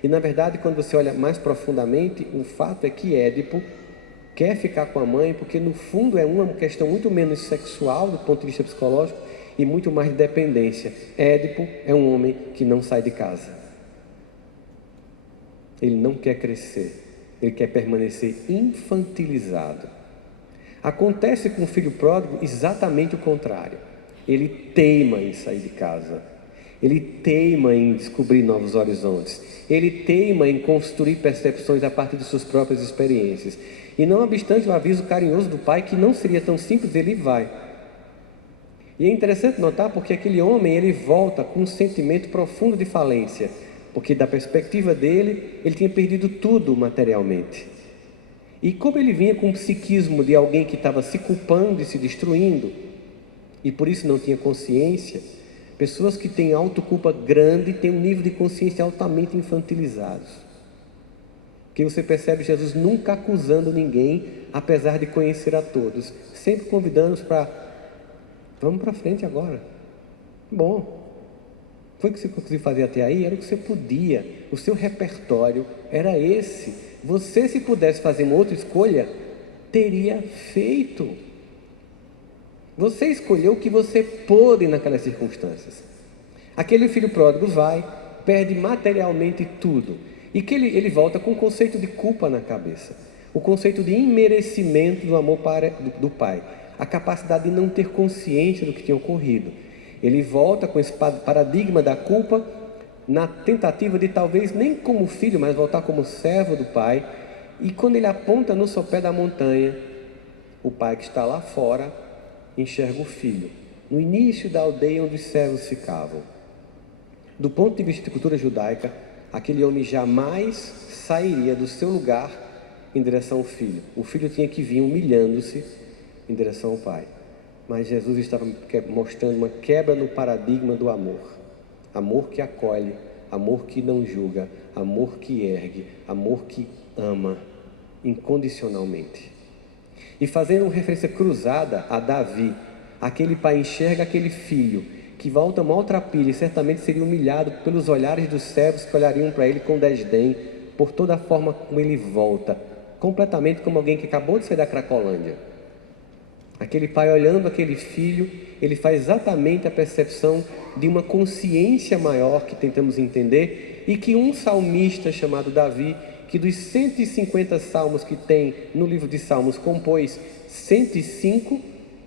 E na verdade, quando você olha mais profundamente, o fato é que Édipo quer ficar com a mãe porque no fundo é uma questão muito menos sexual do ponto de vista psicológico e muito mais de dependência. Édipo é um homem que não sai de casa. Ele não quer crescer, ele quer permanecer infantilizado. Acontece com o filho pródigo exatamente o contrário. Ele teima em sair de casa. Ele teima em descobrir novos horizontes. Ele teima em construir percepções a partir de suas próprias experiências. E não obstante o aviso carinhoso do pai que não seria tão simples, ele vai. E é interessante notar porque aquele homem, ele volta com um sentimento profundo de falência. Porque da perspectiva dele, ele tinha perdido tudo materialmente. E como ele vinha com o psiquismo de alguém que estava se culpando e se destruindo, e por isso não tinha consciência, pessoas que têm autoculpa grande têm um nível de consciência altamente infantilizados. Que você percebe Jesus nunca acusando ninguém, apesar de conhecer a todos, sempre convidando-os para: vamos para frente agora. Bom, foi o que você conseguiu fazer até aí, era o que você podia, o seu repertório era esse. Você, se pudesse fazer uma outra escolha, teria feito. Você escolheu o que você pôde naquelas circunstâncias. Aquele filho pródigo vai, perde materialmente tudo. E que ele volta com o conceito de culpa na cabeça. O conceito de imerecimento do amor do pai. A capacidade de não ter consciência do que tinha ocorrido. Ele volta com esse paradigma da culpa, na tentativa de talvez nem como filho, mas voltar como servo do pai. E quando ele aponta no sopé da montanha, o pai que está lá fora enxerga o filho, no início da aldeia onde os servos ficavam. Do ponto de vista de cultura judaica, aquele homem jamais sairia do seu lugar em direção ao filho. O filho tinha que vir humilhando-se em direção ao pai. Mas Jesus estava mostrando uma quebra no paradigma do amor. Amor que acolhe, amor que não julga, amor que ergue, amor que ama incondicionalmente. E fazendo uma referência cruzada a Davi, aquele pai enxerga aquele filho que volta maltrapilho e certamente seria humilhado pelos olhares dos servos que olhariam para ele com desdém, por toda a forma como ele volta, completamente como alguém que acabou de sair da Cracolândia. Aquele pai olhando aquele filho, ele faz exatamente a percepção de uma consciência maior que tentamos entender, e que um salmista chamado Davi, que dos 150 salmos que tem no livro de Salmos, compôs 105.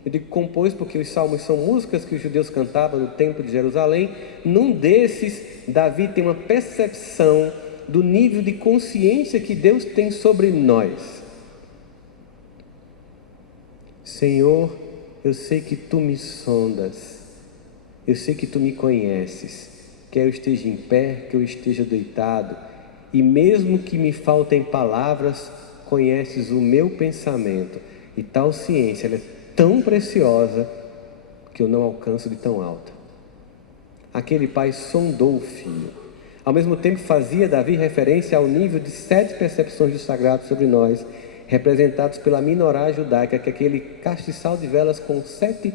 Eu digo compôs porque os salmos são músicas que os judeus cantavam no templo de Jerusalém. Num desses, Davi tem uma percepção do nível de consciência que Deus tem sobre nós. Senhor, eu sei que Tu me sondas, eu sei que Tu me conheces, quer eu esteja em pé, que eu esteja deitado, e mesmo que me faltem palavras, conheces o meu pensamento, e tal ciência, ela é tão preciosa, que eu não alcanço de tão alta. Aquele pai sondou o filho, ao mesmo tempo fazia Davi referência ao nível de 7 percepções do sagrado sobre nós, representados pela minorá judaica, que é aquele castiçal de velas com 7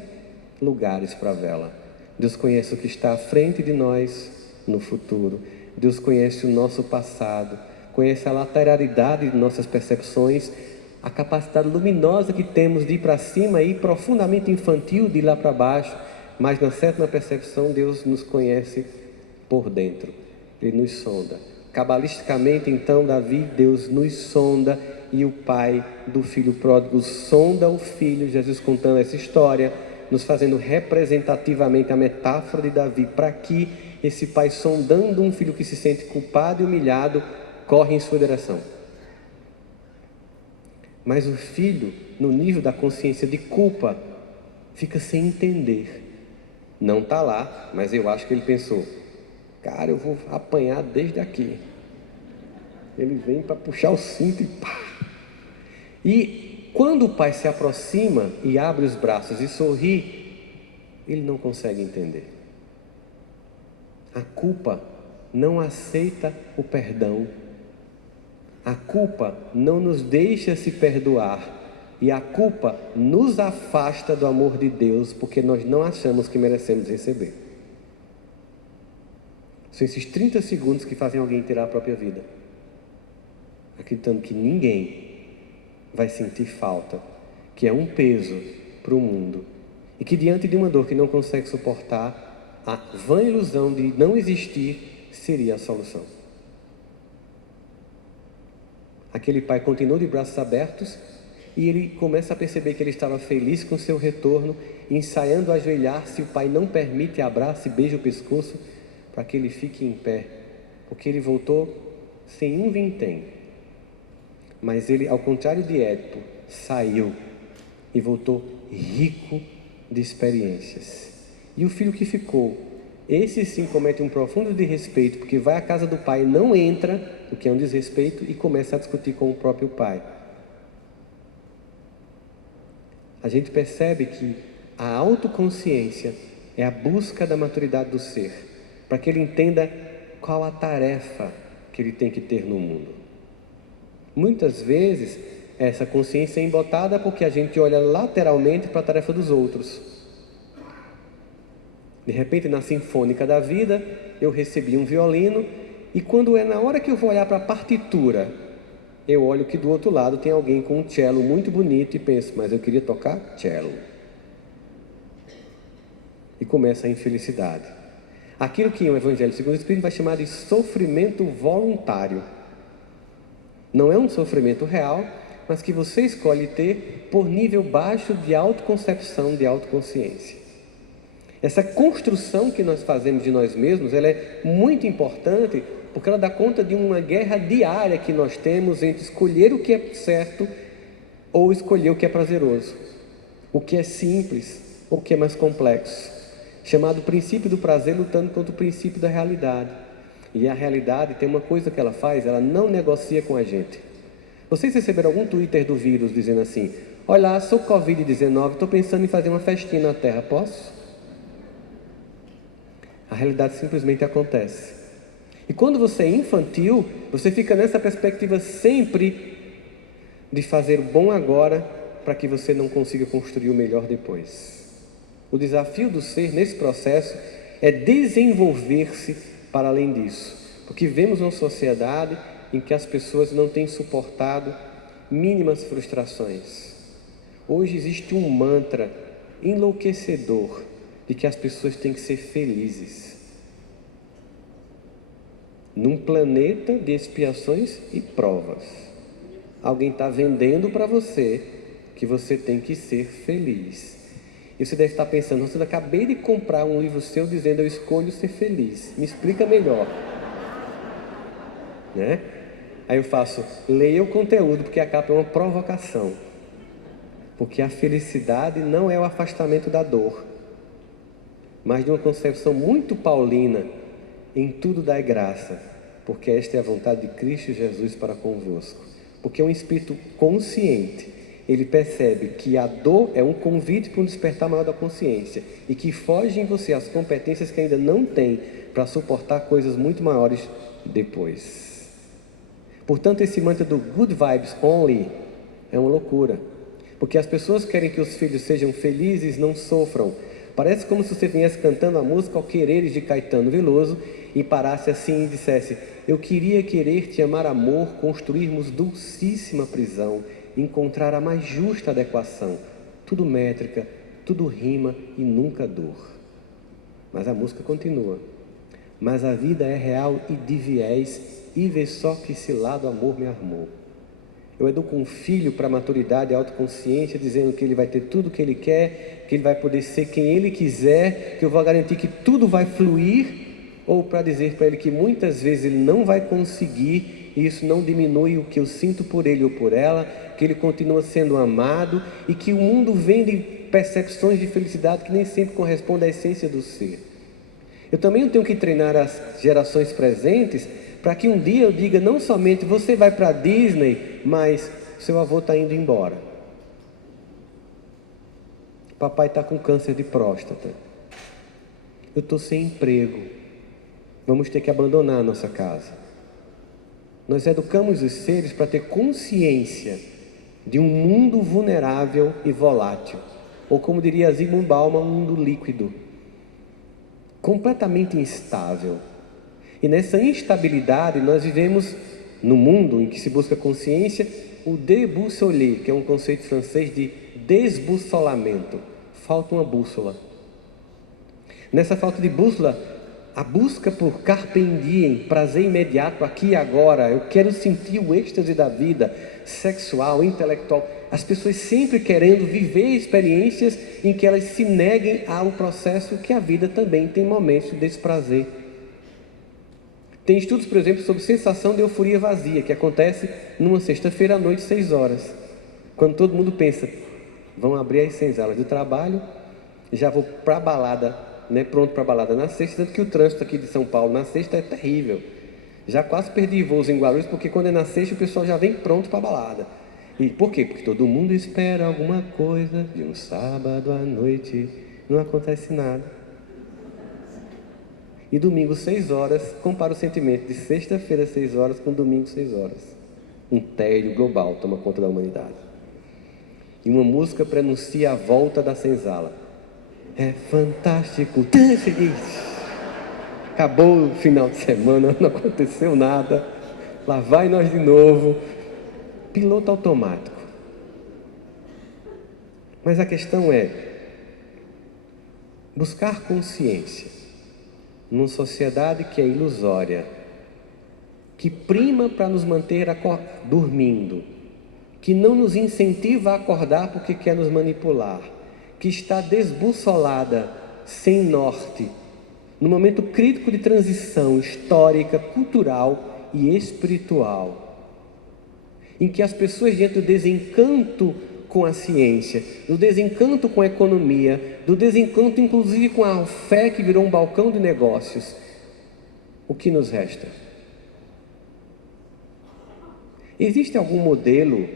lugares para a vela. Deus conhece o que está à frente de nós no futuro. Deus conhece o nosso passado, conhece a lateralidade de nossas percepções, a capacidade luminosa que temos de ir para cima e profundamente infantil de ir lá para baixo, mas na 7ª percepção Deus nos conhece por dentro, Ele nos sonda. Cabalisticamente, então, Davi, Deus nos sonda, e o pai do filho pródigo sonda o filho, Jesus contando essa história, nos fazendo representativamente a metáfora de Davi, para que esse pai, sondando um filho que se sente culpado e humilhado, corre em sua direção. Mas o filho, no nível da consciência de culpa, fica sem entender. Não está lá, mas eu acho que ele pensou: cara, eu vou apanhar desde aqui. Ele vem para puxar o cinto e pá! E quando o pai se aproxima e abre os braços e sorri, ele não consegue entender. A culpa não aceita o perdão. A culpa não nos deixa se perdoar. E a culpa nos afasta do amor de Deus, porque nós não achamos que merecemos receber. São esses 30 segundos que fazem alguém tirar a própria vida, acreditando que ninguém vai sentir falta, que é um peso para o mundo, e que diante de uma dor que não consegue suportar, a vã ilusão de não existir seria a solução. Aquele pai continua de braços abertos, e ele começa a perceber que ele estava feliz com seu retorno, ensaiando ajoelhar-se. O pai não permite, abraça e beija o pescoço para que ele fique em pé, porque ele voltou sem um vintém. Mas ele, ao contrário de Édipo, saiu e voltou rico de experiências. E o filho que ficou, esse sim comete um profundo desrespeito, porque vai à casa do pai, não entra, o que é um desrespeito, e começa a discutir com o próprio pai. A gente percebe que a autoconsciência é a busca da maturidade do ser, para que ele entenda qual a tarefa que ele tem que ter no mundo. Muitas vezes, essa consciência é embotada porque a gente olha lateralmente para a tarefa dos outros. De repente, na sinfônica da vida, eu recebi um violino, e quando é na hora que eu vou olhar para a partitura, eu olho que do outro lado tem alguém com um cello muito bonito e penso: mas eu queria tocar cello. E começa a infelicidade. Aquilo que o Evangelho segundo o Espírito vai chamar de sofrimento voluntário. Não é um sofrimento real, mas que você escolhe ter por nível baixo de autoconcepção, de autoconsciência. Essa construção que nós fazemos de nós mesmos, ela é muito importante, porque ela dá conta de uma guerra diária que nós temos entre escolher o que é certo ou escolher o que é prazeroso, o que é simples ou o que é mais complexo, chamado princípio do prazer lutando contra o princípio da realidade. E a realidade tem uma coisa que ela faz, ela não negocia com a gente. Vocês receberam algum Twitter do vírus dizendo assim: olha, sou Covid-19, estou pensando em fazer uma festinha na Terra, posso? A realidade simplesmente acontece. E quando você é infantil, você fica nessa perspectiva sempre de fazer o bom agora para que você não consiga construir o melhor depois. O desafio do ser nesse processo é desenvolver-se para além disso, porque vemos uma sociedade em que as pessoas não têm suportado mínimas frustrações. Hoje existe um mantra enlouquecedor de que as pessoas têm que ser felizes. Num planeta de expiações e provas, alguém está vendendo para você que você tem que ser feliz. E você deve estar pensando: você acabei de comprar um livro seu dizendo eu escolho ser feliz. Me explica melhor. Né? Aí eu faço: leia o conteúdo, porque a capa é uma provocação. Porque a felicidade não é o afastamento da dor, mas de uma concepção muito paulina: em tudo dai graça, porque esta é a vontade de Cristo Jesus para convosco. Porque é um espírito consciente, ele percebe que a dor é um convite para um despertar maior da consciência e que foge em você as competências que ainda não tem para suportar coisas muito maiores depois. Portanto, esse mantra do good vibes only é uma loucura, porque as pessoas querem que os filhos sejam felizes, não sofram. Parece como se você viesse cantando a música Ao Quereres de Caetano Veloso e parasse assim e dissesse: eu queria querer te amar, amor, construirmos dulcíssima prisão, encontrar a mais justa adequação, tudo métrica, tudo rima e nunca dor. Mas a música continua: mas a vida é real e de viés, e vê só que esse lado amor me armou. Eu educo um filho para a maturidade e autoconsciência, dizendo que ele vai ter tudo o que ele quer, que ele vai poder ser quem ele quiser, que eu vou garantir que tudo vai fluir, ou para dizer para ele que muitas vezes ele não vai conseguir, e isso não diminui o que eu sinto por ele ou por ela, que ele continua sendo amado, e que o mundo vende percepções de felicidade que nem sempre correspondem à essência do ser. Eu também tenho que treinar as gerações presentes, para que um dia eu diga não somente você vai para a Disney, mas seu avô está indo embora. Papai está com câncer de próstata. Eu estou sem emprego. Vamos ter que abandonar a nossa casa. Nós educamos os seres para ter consciência de um mundo vulnerável e volátil. Ou como diria Zygmunt Bauman, um mundo líquido, completamente instável. E nessa instabilidade nós vivemos no mundo em que se busca consciência, o débussoler, que é um conceito francês de desbussolamento. Falta uma bússola. Nessa falta de bússola, a busca por carpe diem, prazer imediato, aqui e agora, eu quero sentir o êxtase da vida, sexual, intelectual. As pessoas sempre querendo viver experiências em que elas se neguem ao processo que a vida também tem momentos de desprazer. Tem estudos, por exemplo, sobre sensação de euforia vazia, que acontece numa sexta-feira à noite, 6 horas. Quando todo mundo pensa, vão abrir as senzalas do trabalho, já vou para a balada, né, pronto para a balada na sexta, tanto que o trânsito aqui de São Paulo na sexta é terrível. Já quase perdi voos em Guarulhos, porque quando é na sexta o pessoal já vem pronto para a balada. E por quê? Porque todo mundo espera alguma coisa de um sábado à noite, não acontece nada. E domingo 6 horas, compara o sentimento de sexta-feira 6 horas com domingo 6 horas. Um tédio global toma conta da humanidade. E uma música prenuncia a volta da senzala. É fantástico. Acabou o final de semana, não aconteceu nada. Lá vai nós de novo. Piloto automático. Mas a questão é buscar consciência numa sociedade que é ilusória, que prima para nos manter dormindo, que não nos incentiva a acordar porque quer nos manipular, que está desbussolada, sem norte, no momento crítico de transição histórica, cultural e espiritual, em que as pessoas, diante do desencanto com a ciência, do desencanto com a economia, do desencanto inclusive com a fé que virou um balcão de negócios, o que nos resta? Existe algum modelo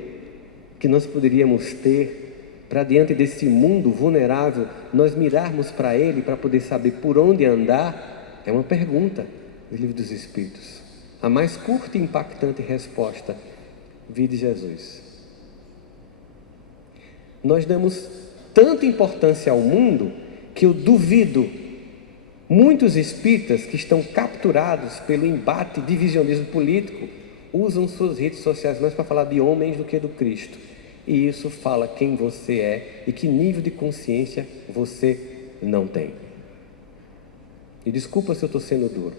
que nós poderíamos ter para, diante desse mundo vulnerável, nós mirarmos para ele para poder saber por onde andar? É uma pergunta do Livro dos Espíritos. A mais curta e impactante resposta: vide Jesus. Nós damos tanta importância ao mundo que eu duvido muitos espíritas que estão capturados pelo embate divisionismo político usam suas redes sociais mais para falar de homens do que do Cristo. E isso fala quem você é e que nível de consciência você não tem. E desculpa se eu estou sendo duro,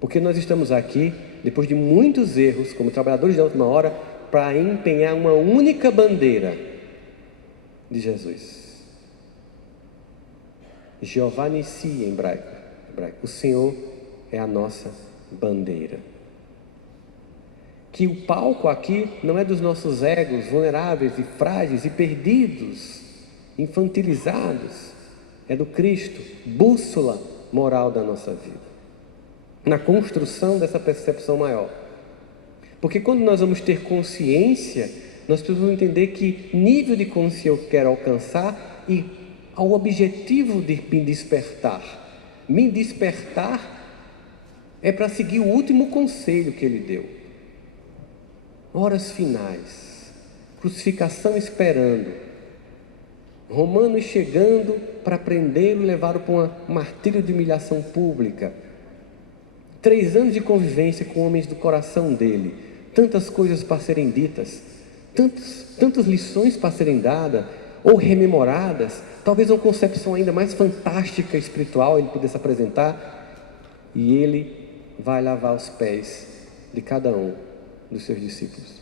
porque nós estamos aqui, depois de muitos erros, como trabalhadores da última hora, para empenhar uma única bandeira de Jesus. Jeová Nissi em hebraico. O Senhor é a nossa bandeira. Que o palco aqui não é dos nossos egos vulneráveis e frágeis e perdidos, infantilizados. É do Cristo, bússola moral da nossa vida. Na construção dessa percepção maior. Porque quando nós vamos ter consciência, nós precisamos entender que nível de consciência eu quero alcançar e ao objetivo de me despertar. Me despertar é para seguir o último conselho que ele deu. Horas finais, crucificação esperando, Romanos chegando para prendê-lo e levá-lo para um martírio de humilhação pública. 3 anos de convivência com homens do coração dele, tantas coisas para serem ditas, tantas lições para serem dadas ou rememoradas, talvez uma concepção ainda mais fantástica espiritual ele pudesse apresentar, e ele vai lavar os pés de cada um dos seus discípulos,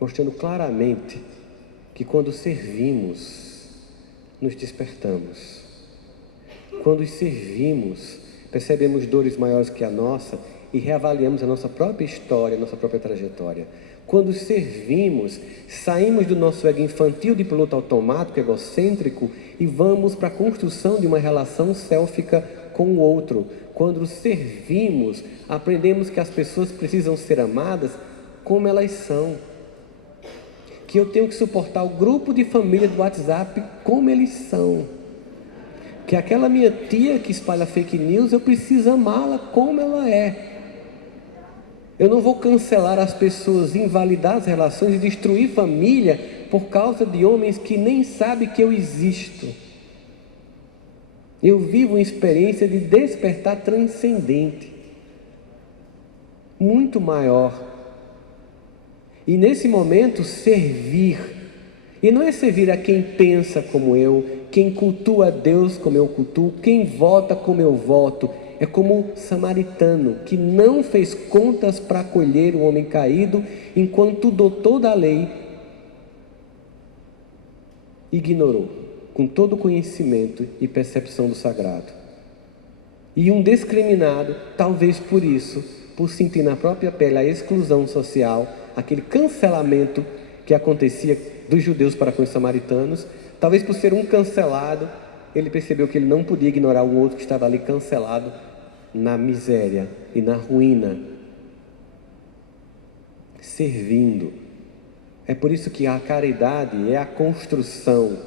mostrando claramente que quando servimos, nos despertamos. Quando servimos, percebemos dores maiores que a nossa e reavaliamos a nossa própria história, a nossa própria trajetória. Quando servimos, saímos do nosso ego infantil de piloto automático, egocêntrico, e vamos para a construção de uma relação sélfica com o outro. Quando servimos, aprendemos que as pessoas precisam ser amadas como elas são. Que eu tenho que suportar o grupo de família do WhatsApp como eles são. Que aquela minha tia que espalha fake news, eu preciso amá-la como ela é. Eu não vou cancelar as pessoas, invalidar as relações e destruir família por causa de homens que nem sabem que eu existo. Eu vivo uma experiência de despertar transcendente, muito maior. E nesse momento, servir. E não é servir a quem pensa como eu, quem cultua a Deus como eu cultuo, quem vota como eu voto. É como o samaritano, que não fez contas para acolher o homem caído, enquanto o doutor da lei ignorou, com todo o conhecimento e percepção do sagrado. E um discriminado, talvez por isso, por sentir na própria pele a exclusão social, aquele cancelamento que acontecia dos judeus para com os samaritanos, talvez por ser um cancelado, ele percebeu que ele não podia ignorar o outro que estava ali cancelado na miséria e na ruína, servindo. É por isso que a caridade é a construção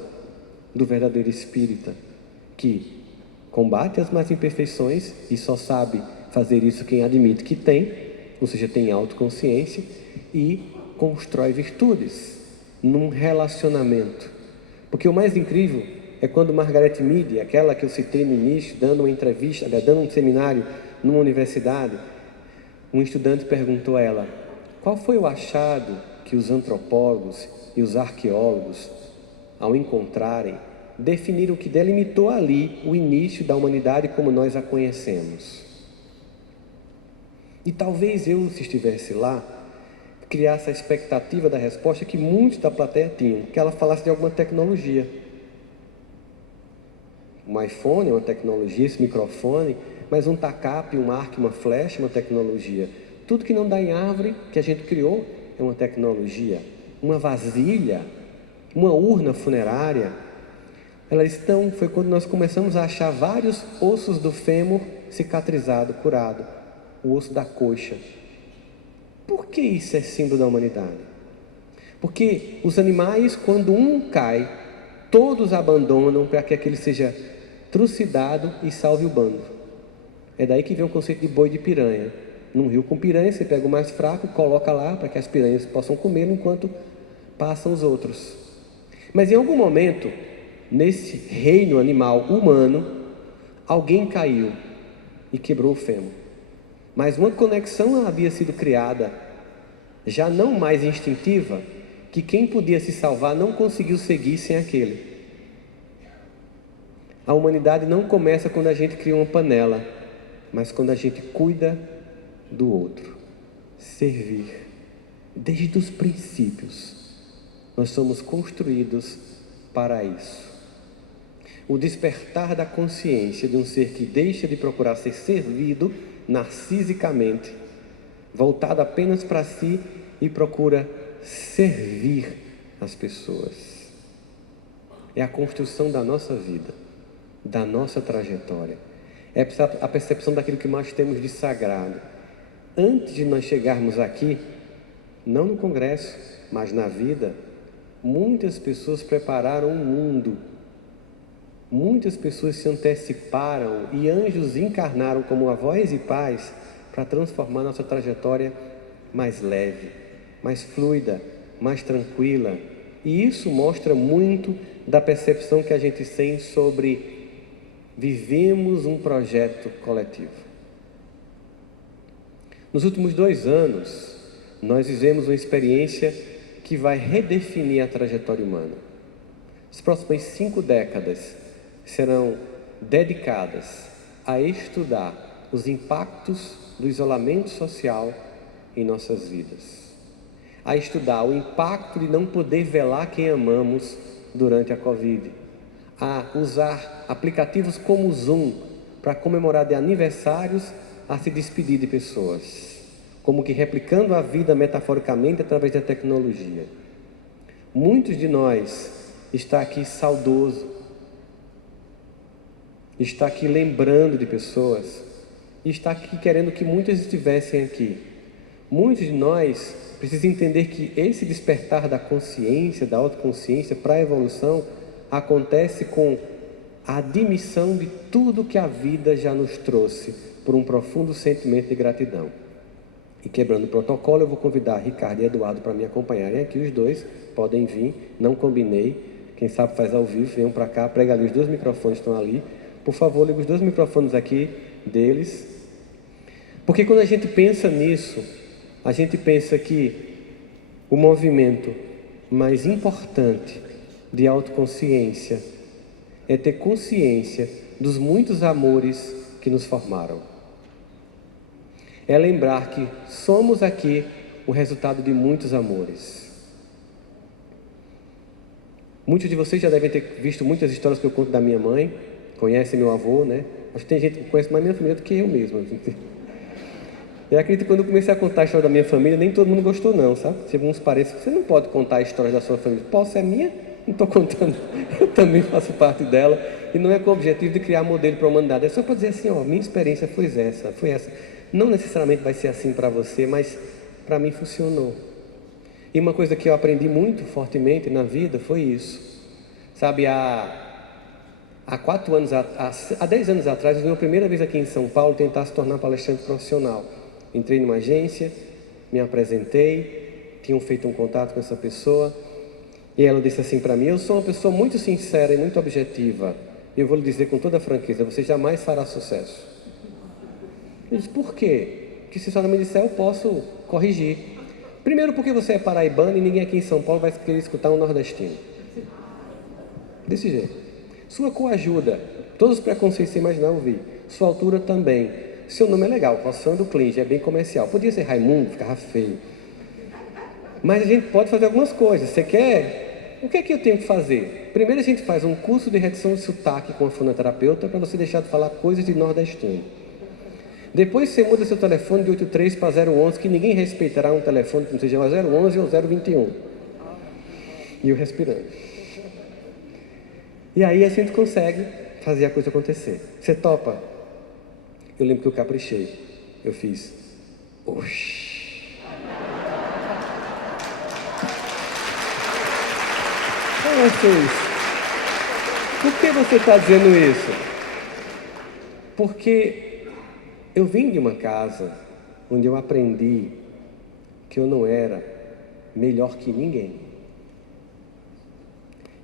do verdadeiro espírita, que combate as más imperfeições e só sabe fazer isso quem admite que tem, ou seja, tem autoconsciência, e constrói virtudes num relacionamento. Porque o mais incrível é quando Margaret Mead, aquela que eu citei no início, dando uma entrevista, dando um seminário numa universidade, um estudante perguntou a ela: qual foi o achado que os antropólogos e os arqueólogos, ao encontrarem, definiram que delimitou ali o início da humanidade como nós a conhecemos? E talvez eu, se estivesse lá, criasse a expectativa da resposta que muitos da plateia tinham, que ela falasse de alguma tecnologia. Um iPhone é uma tecnologia, esse microfone, mas um tacape, um arco, uma flecha é uma tecnologia. Tudo que não dá em árvore, que a gente criou, é uma tecnologia. Uma vasilha, uma urna funerária, Ela disse, não, foi quando nós começamos a achar vários ossos do fêmur cicatrizado, curado, o osso da coxa. Por que isso é símbolo da humanidade? Porque os animais, quando um cai, todos abandonam para que aquele seja trucidado e salve o bando. É daí que vem o conceito de boi de piranha. Num rio com piranha, você pega o mais fraco, coloca lá para que as piranhas possam comer enquanto passam os outros. Mas em algum momento, nesse reino animal humano, alguém caiu e quebrou o fêmur. Mas uma conexão havia sido criada, já não mais instintiva, que quem podia se salvar não conseguiu seguir sem aquele. A humanidade não começa quando a gente cria uma panela, mas quando a gente cuida do outro. Servir. Desde os princípios, nós somos construídos para isso. O despertar da consciência de um ser que deixa de procurar ser servido narcisicamente, voltado apenas para si e procura servir as pessoas. É a construção da nossa vida, da nossa trajetória. É a percepção daquilo que nós temos de sagrado. Antes de nós chegarmos aqui, não no congresso, mas na vida, muitas pessoas prepararam o mundo. Muitas pessoas se anteciparam e anjos encarnaram como avós e pais para transformar nossa trajetória mais leve, mais fluida, mais tranquila. E isso mostra muito da percepção que a gente tem sobre vivemos um projeto coletivo. Nos últimos 2 anos, nós vivemos uma experiência que vai redefinir a trajetória humana. As próximas 5 décadas serão dedicadas a estudar os impactos do isolamento social em nossas vidas, a estudar o impacto de não poder velar quem amamos durante a Covid, a usar aplicativos como o Zoom para comemorar de aniversários, a se despedir de pessoas, como que replicando a vida metaforicamente através da tecnologia. Muitos de nós está aqui saudoso, está aqui lembrando de pessoas, e está aqui querendo que muitas estivessem aqui. Muitos de nós precisam entender que esse despertar da consciência, da autoconsciência para a evolução, acontece com a admissão de tudo que a vida já nos trouxe, por um profundo sentimento de gratidão. E quebrando o protocolo, eu vou convidar Ricardo e Eduardo para me acompanharem aqui, os dois podem vir, não combinei, quem sabe faz ao vivo, venham para cá, prega ali, os 2 microfones estão ali, por favor, liga os 2 microfones aqui deles, porque quando a gente pensa nisso, a gente pensa que o movimento mais importante de autoconsciência é ter consciência dos muitos amores que nos formaram. É lembrar que somos aqui o resultado de muitos amores. Muitos de vocês já devem ter visto muitas histórias que eu conto da minha mãe, conhecem meu avô, né? Acho que tem gente que conhece mais minha família do que eu mesmo. Eu acredito que quando eu comecei a contar a história da minha família, nem todo mundo gostou não, sabe? Chegou uns parece que você não pode contar a história da sua família. Posso, é minha? Não estou contando. Eu também faço parte dela. E não é com o objetivo de criar modelo para a humanidade. É só para dizer assim, ó, minha experiência foi essa. Não necessariamente vai ser assim para você, mas para mim funcionou. E uma coisa que eu aprendi muito fortemente na vida foi isso. Sabe, há 10 anos atrás, eu vim a primeira vez aqui em São Paulo tentar se tornar palestrante profissional. Entrei numa agência, me apresentei, tinham feito um contato com essa pessoa, e ela disse assim para mim, eu sou uma pessoa muito sincera e muito objetiva, e eu vou lhe dizer com toda franqueza, você jamais fará sucesso. Eu disse, por quê? Porque se a senhora me disser, eu posso corrigir. Primeiro porque você é paraibano e ninguém aqui em São Paulo vai querer escutar um nordestino. Desse jeito. Sua cor ajuda, todos os preconceitos que você imaginar ouvir. Sua altura também. Seu nome é legal, Rossão do Clinge, é bem comercial. Podia ser Raimundo, ficava feio. Mas a gente pode fazer algumas coisas. Você quer? O que é que eu tenho que fazer? Primeiro a gente faz um curso de redução de sotaque com a fonoterapeuta para você deixar de falar coisas de nordestino. Depois você muda seu telefone de 83 para 011, que ninguém respeitará um telefone que não seja o 011 ou 021. E eu respirando. E aí a gente consegue fazer a coisa acontecer. Você topa? Eu lembro que eu caprichei. Eu fiz, oxi. Então, vocês, por que você está dizendo isso? Porque eu vim de uma casa onde eu aprendi que eu não era melhor que ninguém.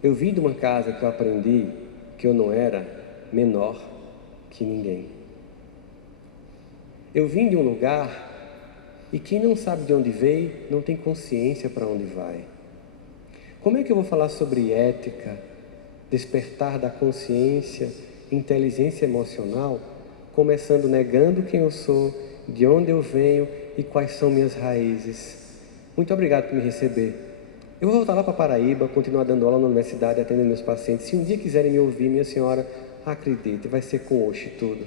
Eu vim de uma casa que eu aprendi que eu não era menor que ninguém. Eu vim de um lugar e quem não sabe de onde veio não tem consciência para onde vai. Como é que eu vou falar sobre ética, despertar da consciência, inteligência emocional, começando negando quem eu sou, de onde eu venho e quais são minhas raízes? Muito obrigado por me receber. Eu vou voltar lá para Paraíba, continuar dando aula na universidade, atendendo meus pacientes. Se um dia quiserem me ouvir, minha senhora, acredite, vai ser com oxe tudo.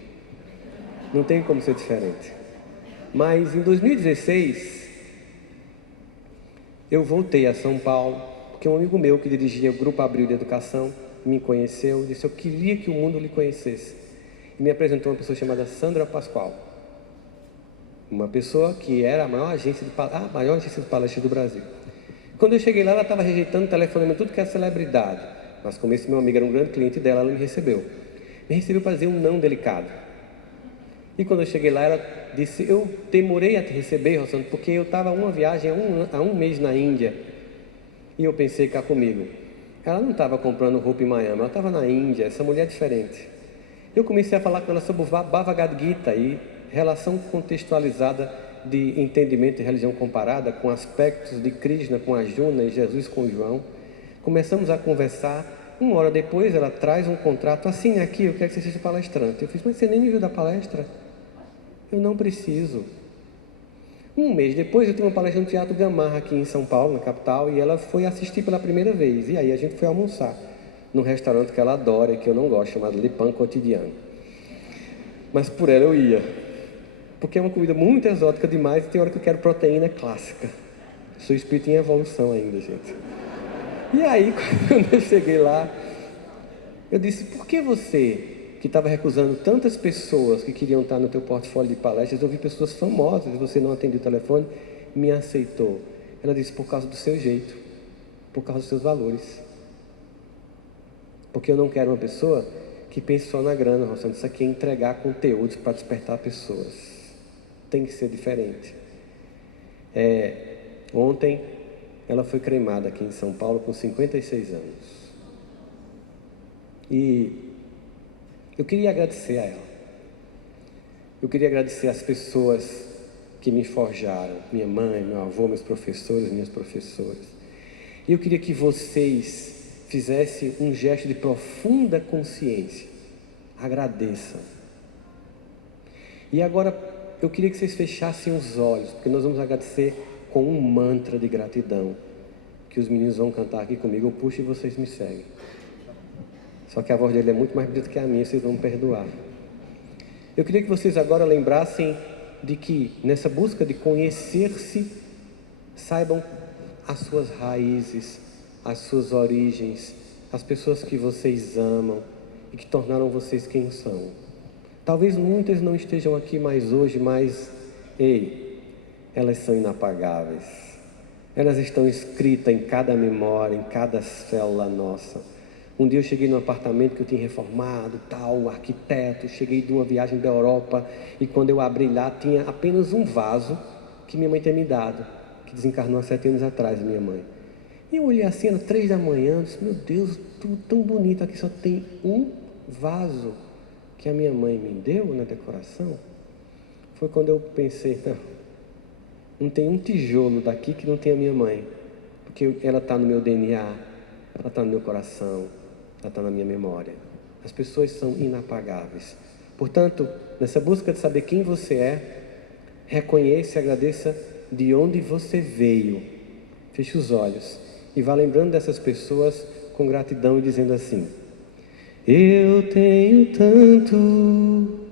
Não tem como ser diferente. Mas em 2016, eu voltei a São Paulo, porque um amigo meu que dirigia o Grupo Abril de Educação me conheceu, disse: eu queria que o mundo lhe conhecesse. E me apresentou uma pessoa chamada Sandra Pascoal. Uma pessoa que era a maior agência de palestras do Brasil. Quando eu cheguei lá, ela estava rejeitando telefonema, tudo que era celebridade. Mas como esse meu amigo era um grande cliente dela, ela me recebeu. Me recebeu para dizer um não delicado. E quando eu cheguei lá, ela disse: eu demorei a te receber, Rossandro, porque eu estava uma viagem há um mês na Índia. E eu pensei cá comigo, ela não estava comprando roupa em Miami, ela estava na Índia, essa mulher é diferente. Eu comecei a falar com ela sobre o Bhagavad Gita e relação contextualizada de entendimento e religião comparada, com aspectos de Krishna com Arjuna e Jesus com João. Começamos a conversar. Uma hora depois ela traz um contrato: assine aqui, eu quero que você seja palestrante. Eu fiz: mas você nem me viu da palestra? Eu não preciso. Um mês depois eu tive uma palestra no Teatro Gamarra aqui em São Paulo, na capital, e ela foi assistir pela primeira vez. E aí a gente foi almoçar num restaurante que ela adora e que eu não gosto, chamado Le Pain Quotidien. Mas por ela eu ia, porque é uma comida muito exótica demais e tem hora que eu quero proteína clássica. Sou espírito em evolução ainda, gente. E aí, quando eu cheguei lá, eu disse: por que você, que estava recusando tantas pessoas que queriam estar no teu portfólio de palestras, eu vi pessoas famosas, você não atendeu o telefone, me aceitou? Ela disse: por causa do seu jeito, por causa dos seus valores. Porque eu não quero uma pessoa que pense só na grana, Rossandro. Isso aqui é entregar conteúdos para despertar pessoas. Tem que ser diferente. Ontem ela foi cremada aqui em São Paulo com 56 anos. E eu queria agradecer a ela. Eu queria agradecer às pessoas que me forjaram. Minha mãe, meu avô, meus professores, minhas professoras. E eu queria que vocês fizessem um gesto de profunda consciência. Agradeçam. E agora eu queria que vocês fechassem os olhos, porque nós vamos agradecer com um mantra de gratidão que os meninos vão cantar aqui comigo. Eu puxo e vocês me seguem. Só que a voz dele é muito mais bonita que a minha, vocês vão me perdoar. Eu queria que vocês agora lembrassem de que, nessa busca de conhecer-se, saibam as suas raízes, as suas origens, as pessoas que vocês amam e que tornaram vocês quem são. Talvez muitas não estejam aqui mais hoje, mas, elas são inapagáveis. Elas estão escritas em cada memória, em cada célula nossa. Um dia eu cheguei num apartamento que eu tinha reformado, tal, arquiteto, cheguei de uma viagem da Europa e quando eu abri lá tinha apenas um vaso que minha mãe tinha me dado, que desencarnou há 7 anos atrás, minha mãe. E eu olhei assim, era 3 da manhã, disse: meu Deus, tudo tão bonito, aqui só tem um vaso que a minha mãe me deu na decoração. Foi quando eu pensei: não tem um tijolo daqui que não tenha minha mãe, porque ela está no meu DNA, ela está no meu coração, ela está na minha memória. As pessoas são inapagáveis. Portanto, nessa busca de saber quem você é, reconheça e agradeça de onde você veio. Feche os olhos e vá lembrando dessas pessoas com gratidão e dizendo assim: eu tenho tanto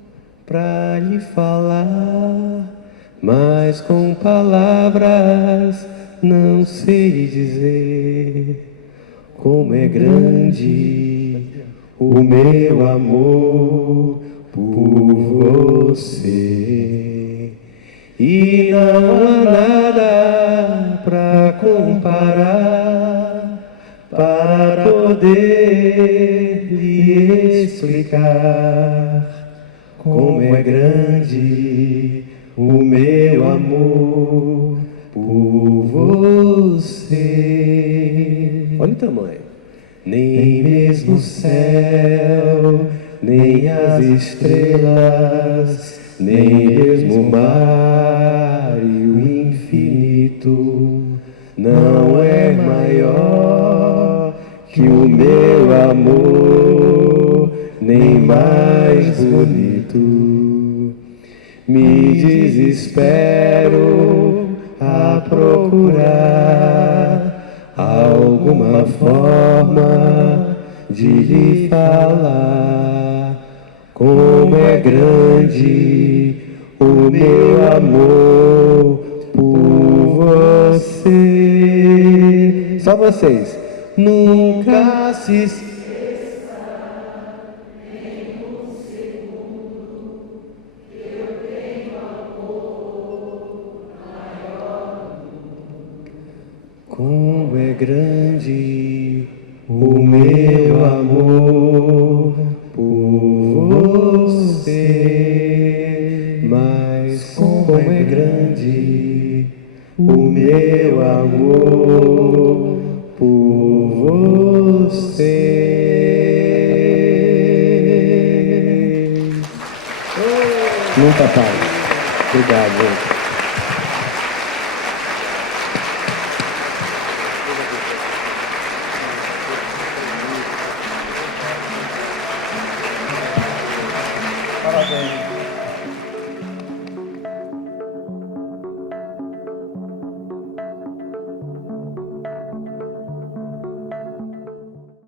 para lhe falar, mas com palavras não sei dizer como é grande o meu amor por você. E não há nada pra comparar, para poder lhe explicar como é grande o meu amor por você. Olha o tamanho. Nem mesmo o céu, nem as estrelas, nem mesmo o mar e o infinito não é maior que o meu amor, nem mais bonito. Me desespero a procurar alguma forma de lhe falar como é grande o meu amor por você. Só vocês. Nunca se esqueça, nem um segundo, que eu tenho amor maior. Como é grande o meu amor por você, mas como é grande o meu amor por você. Nunca pare. Obrigado, gente.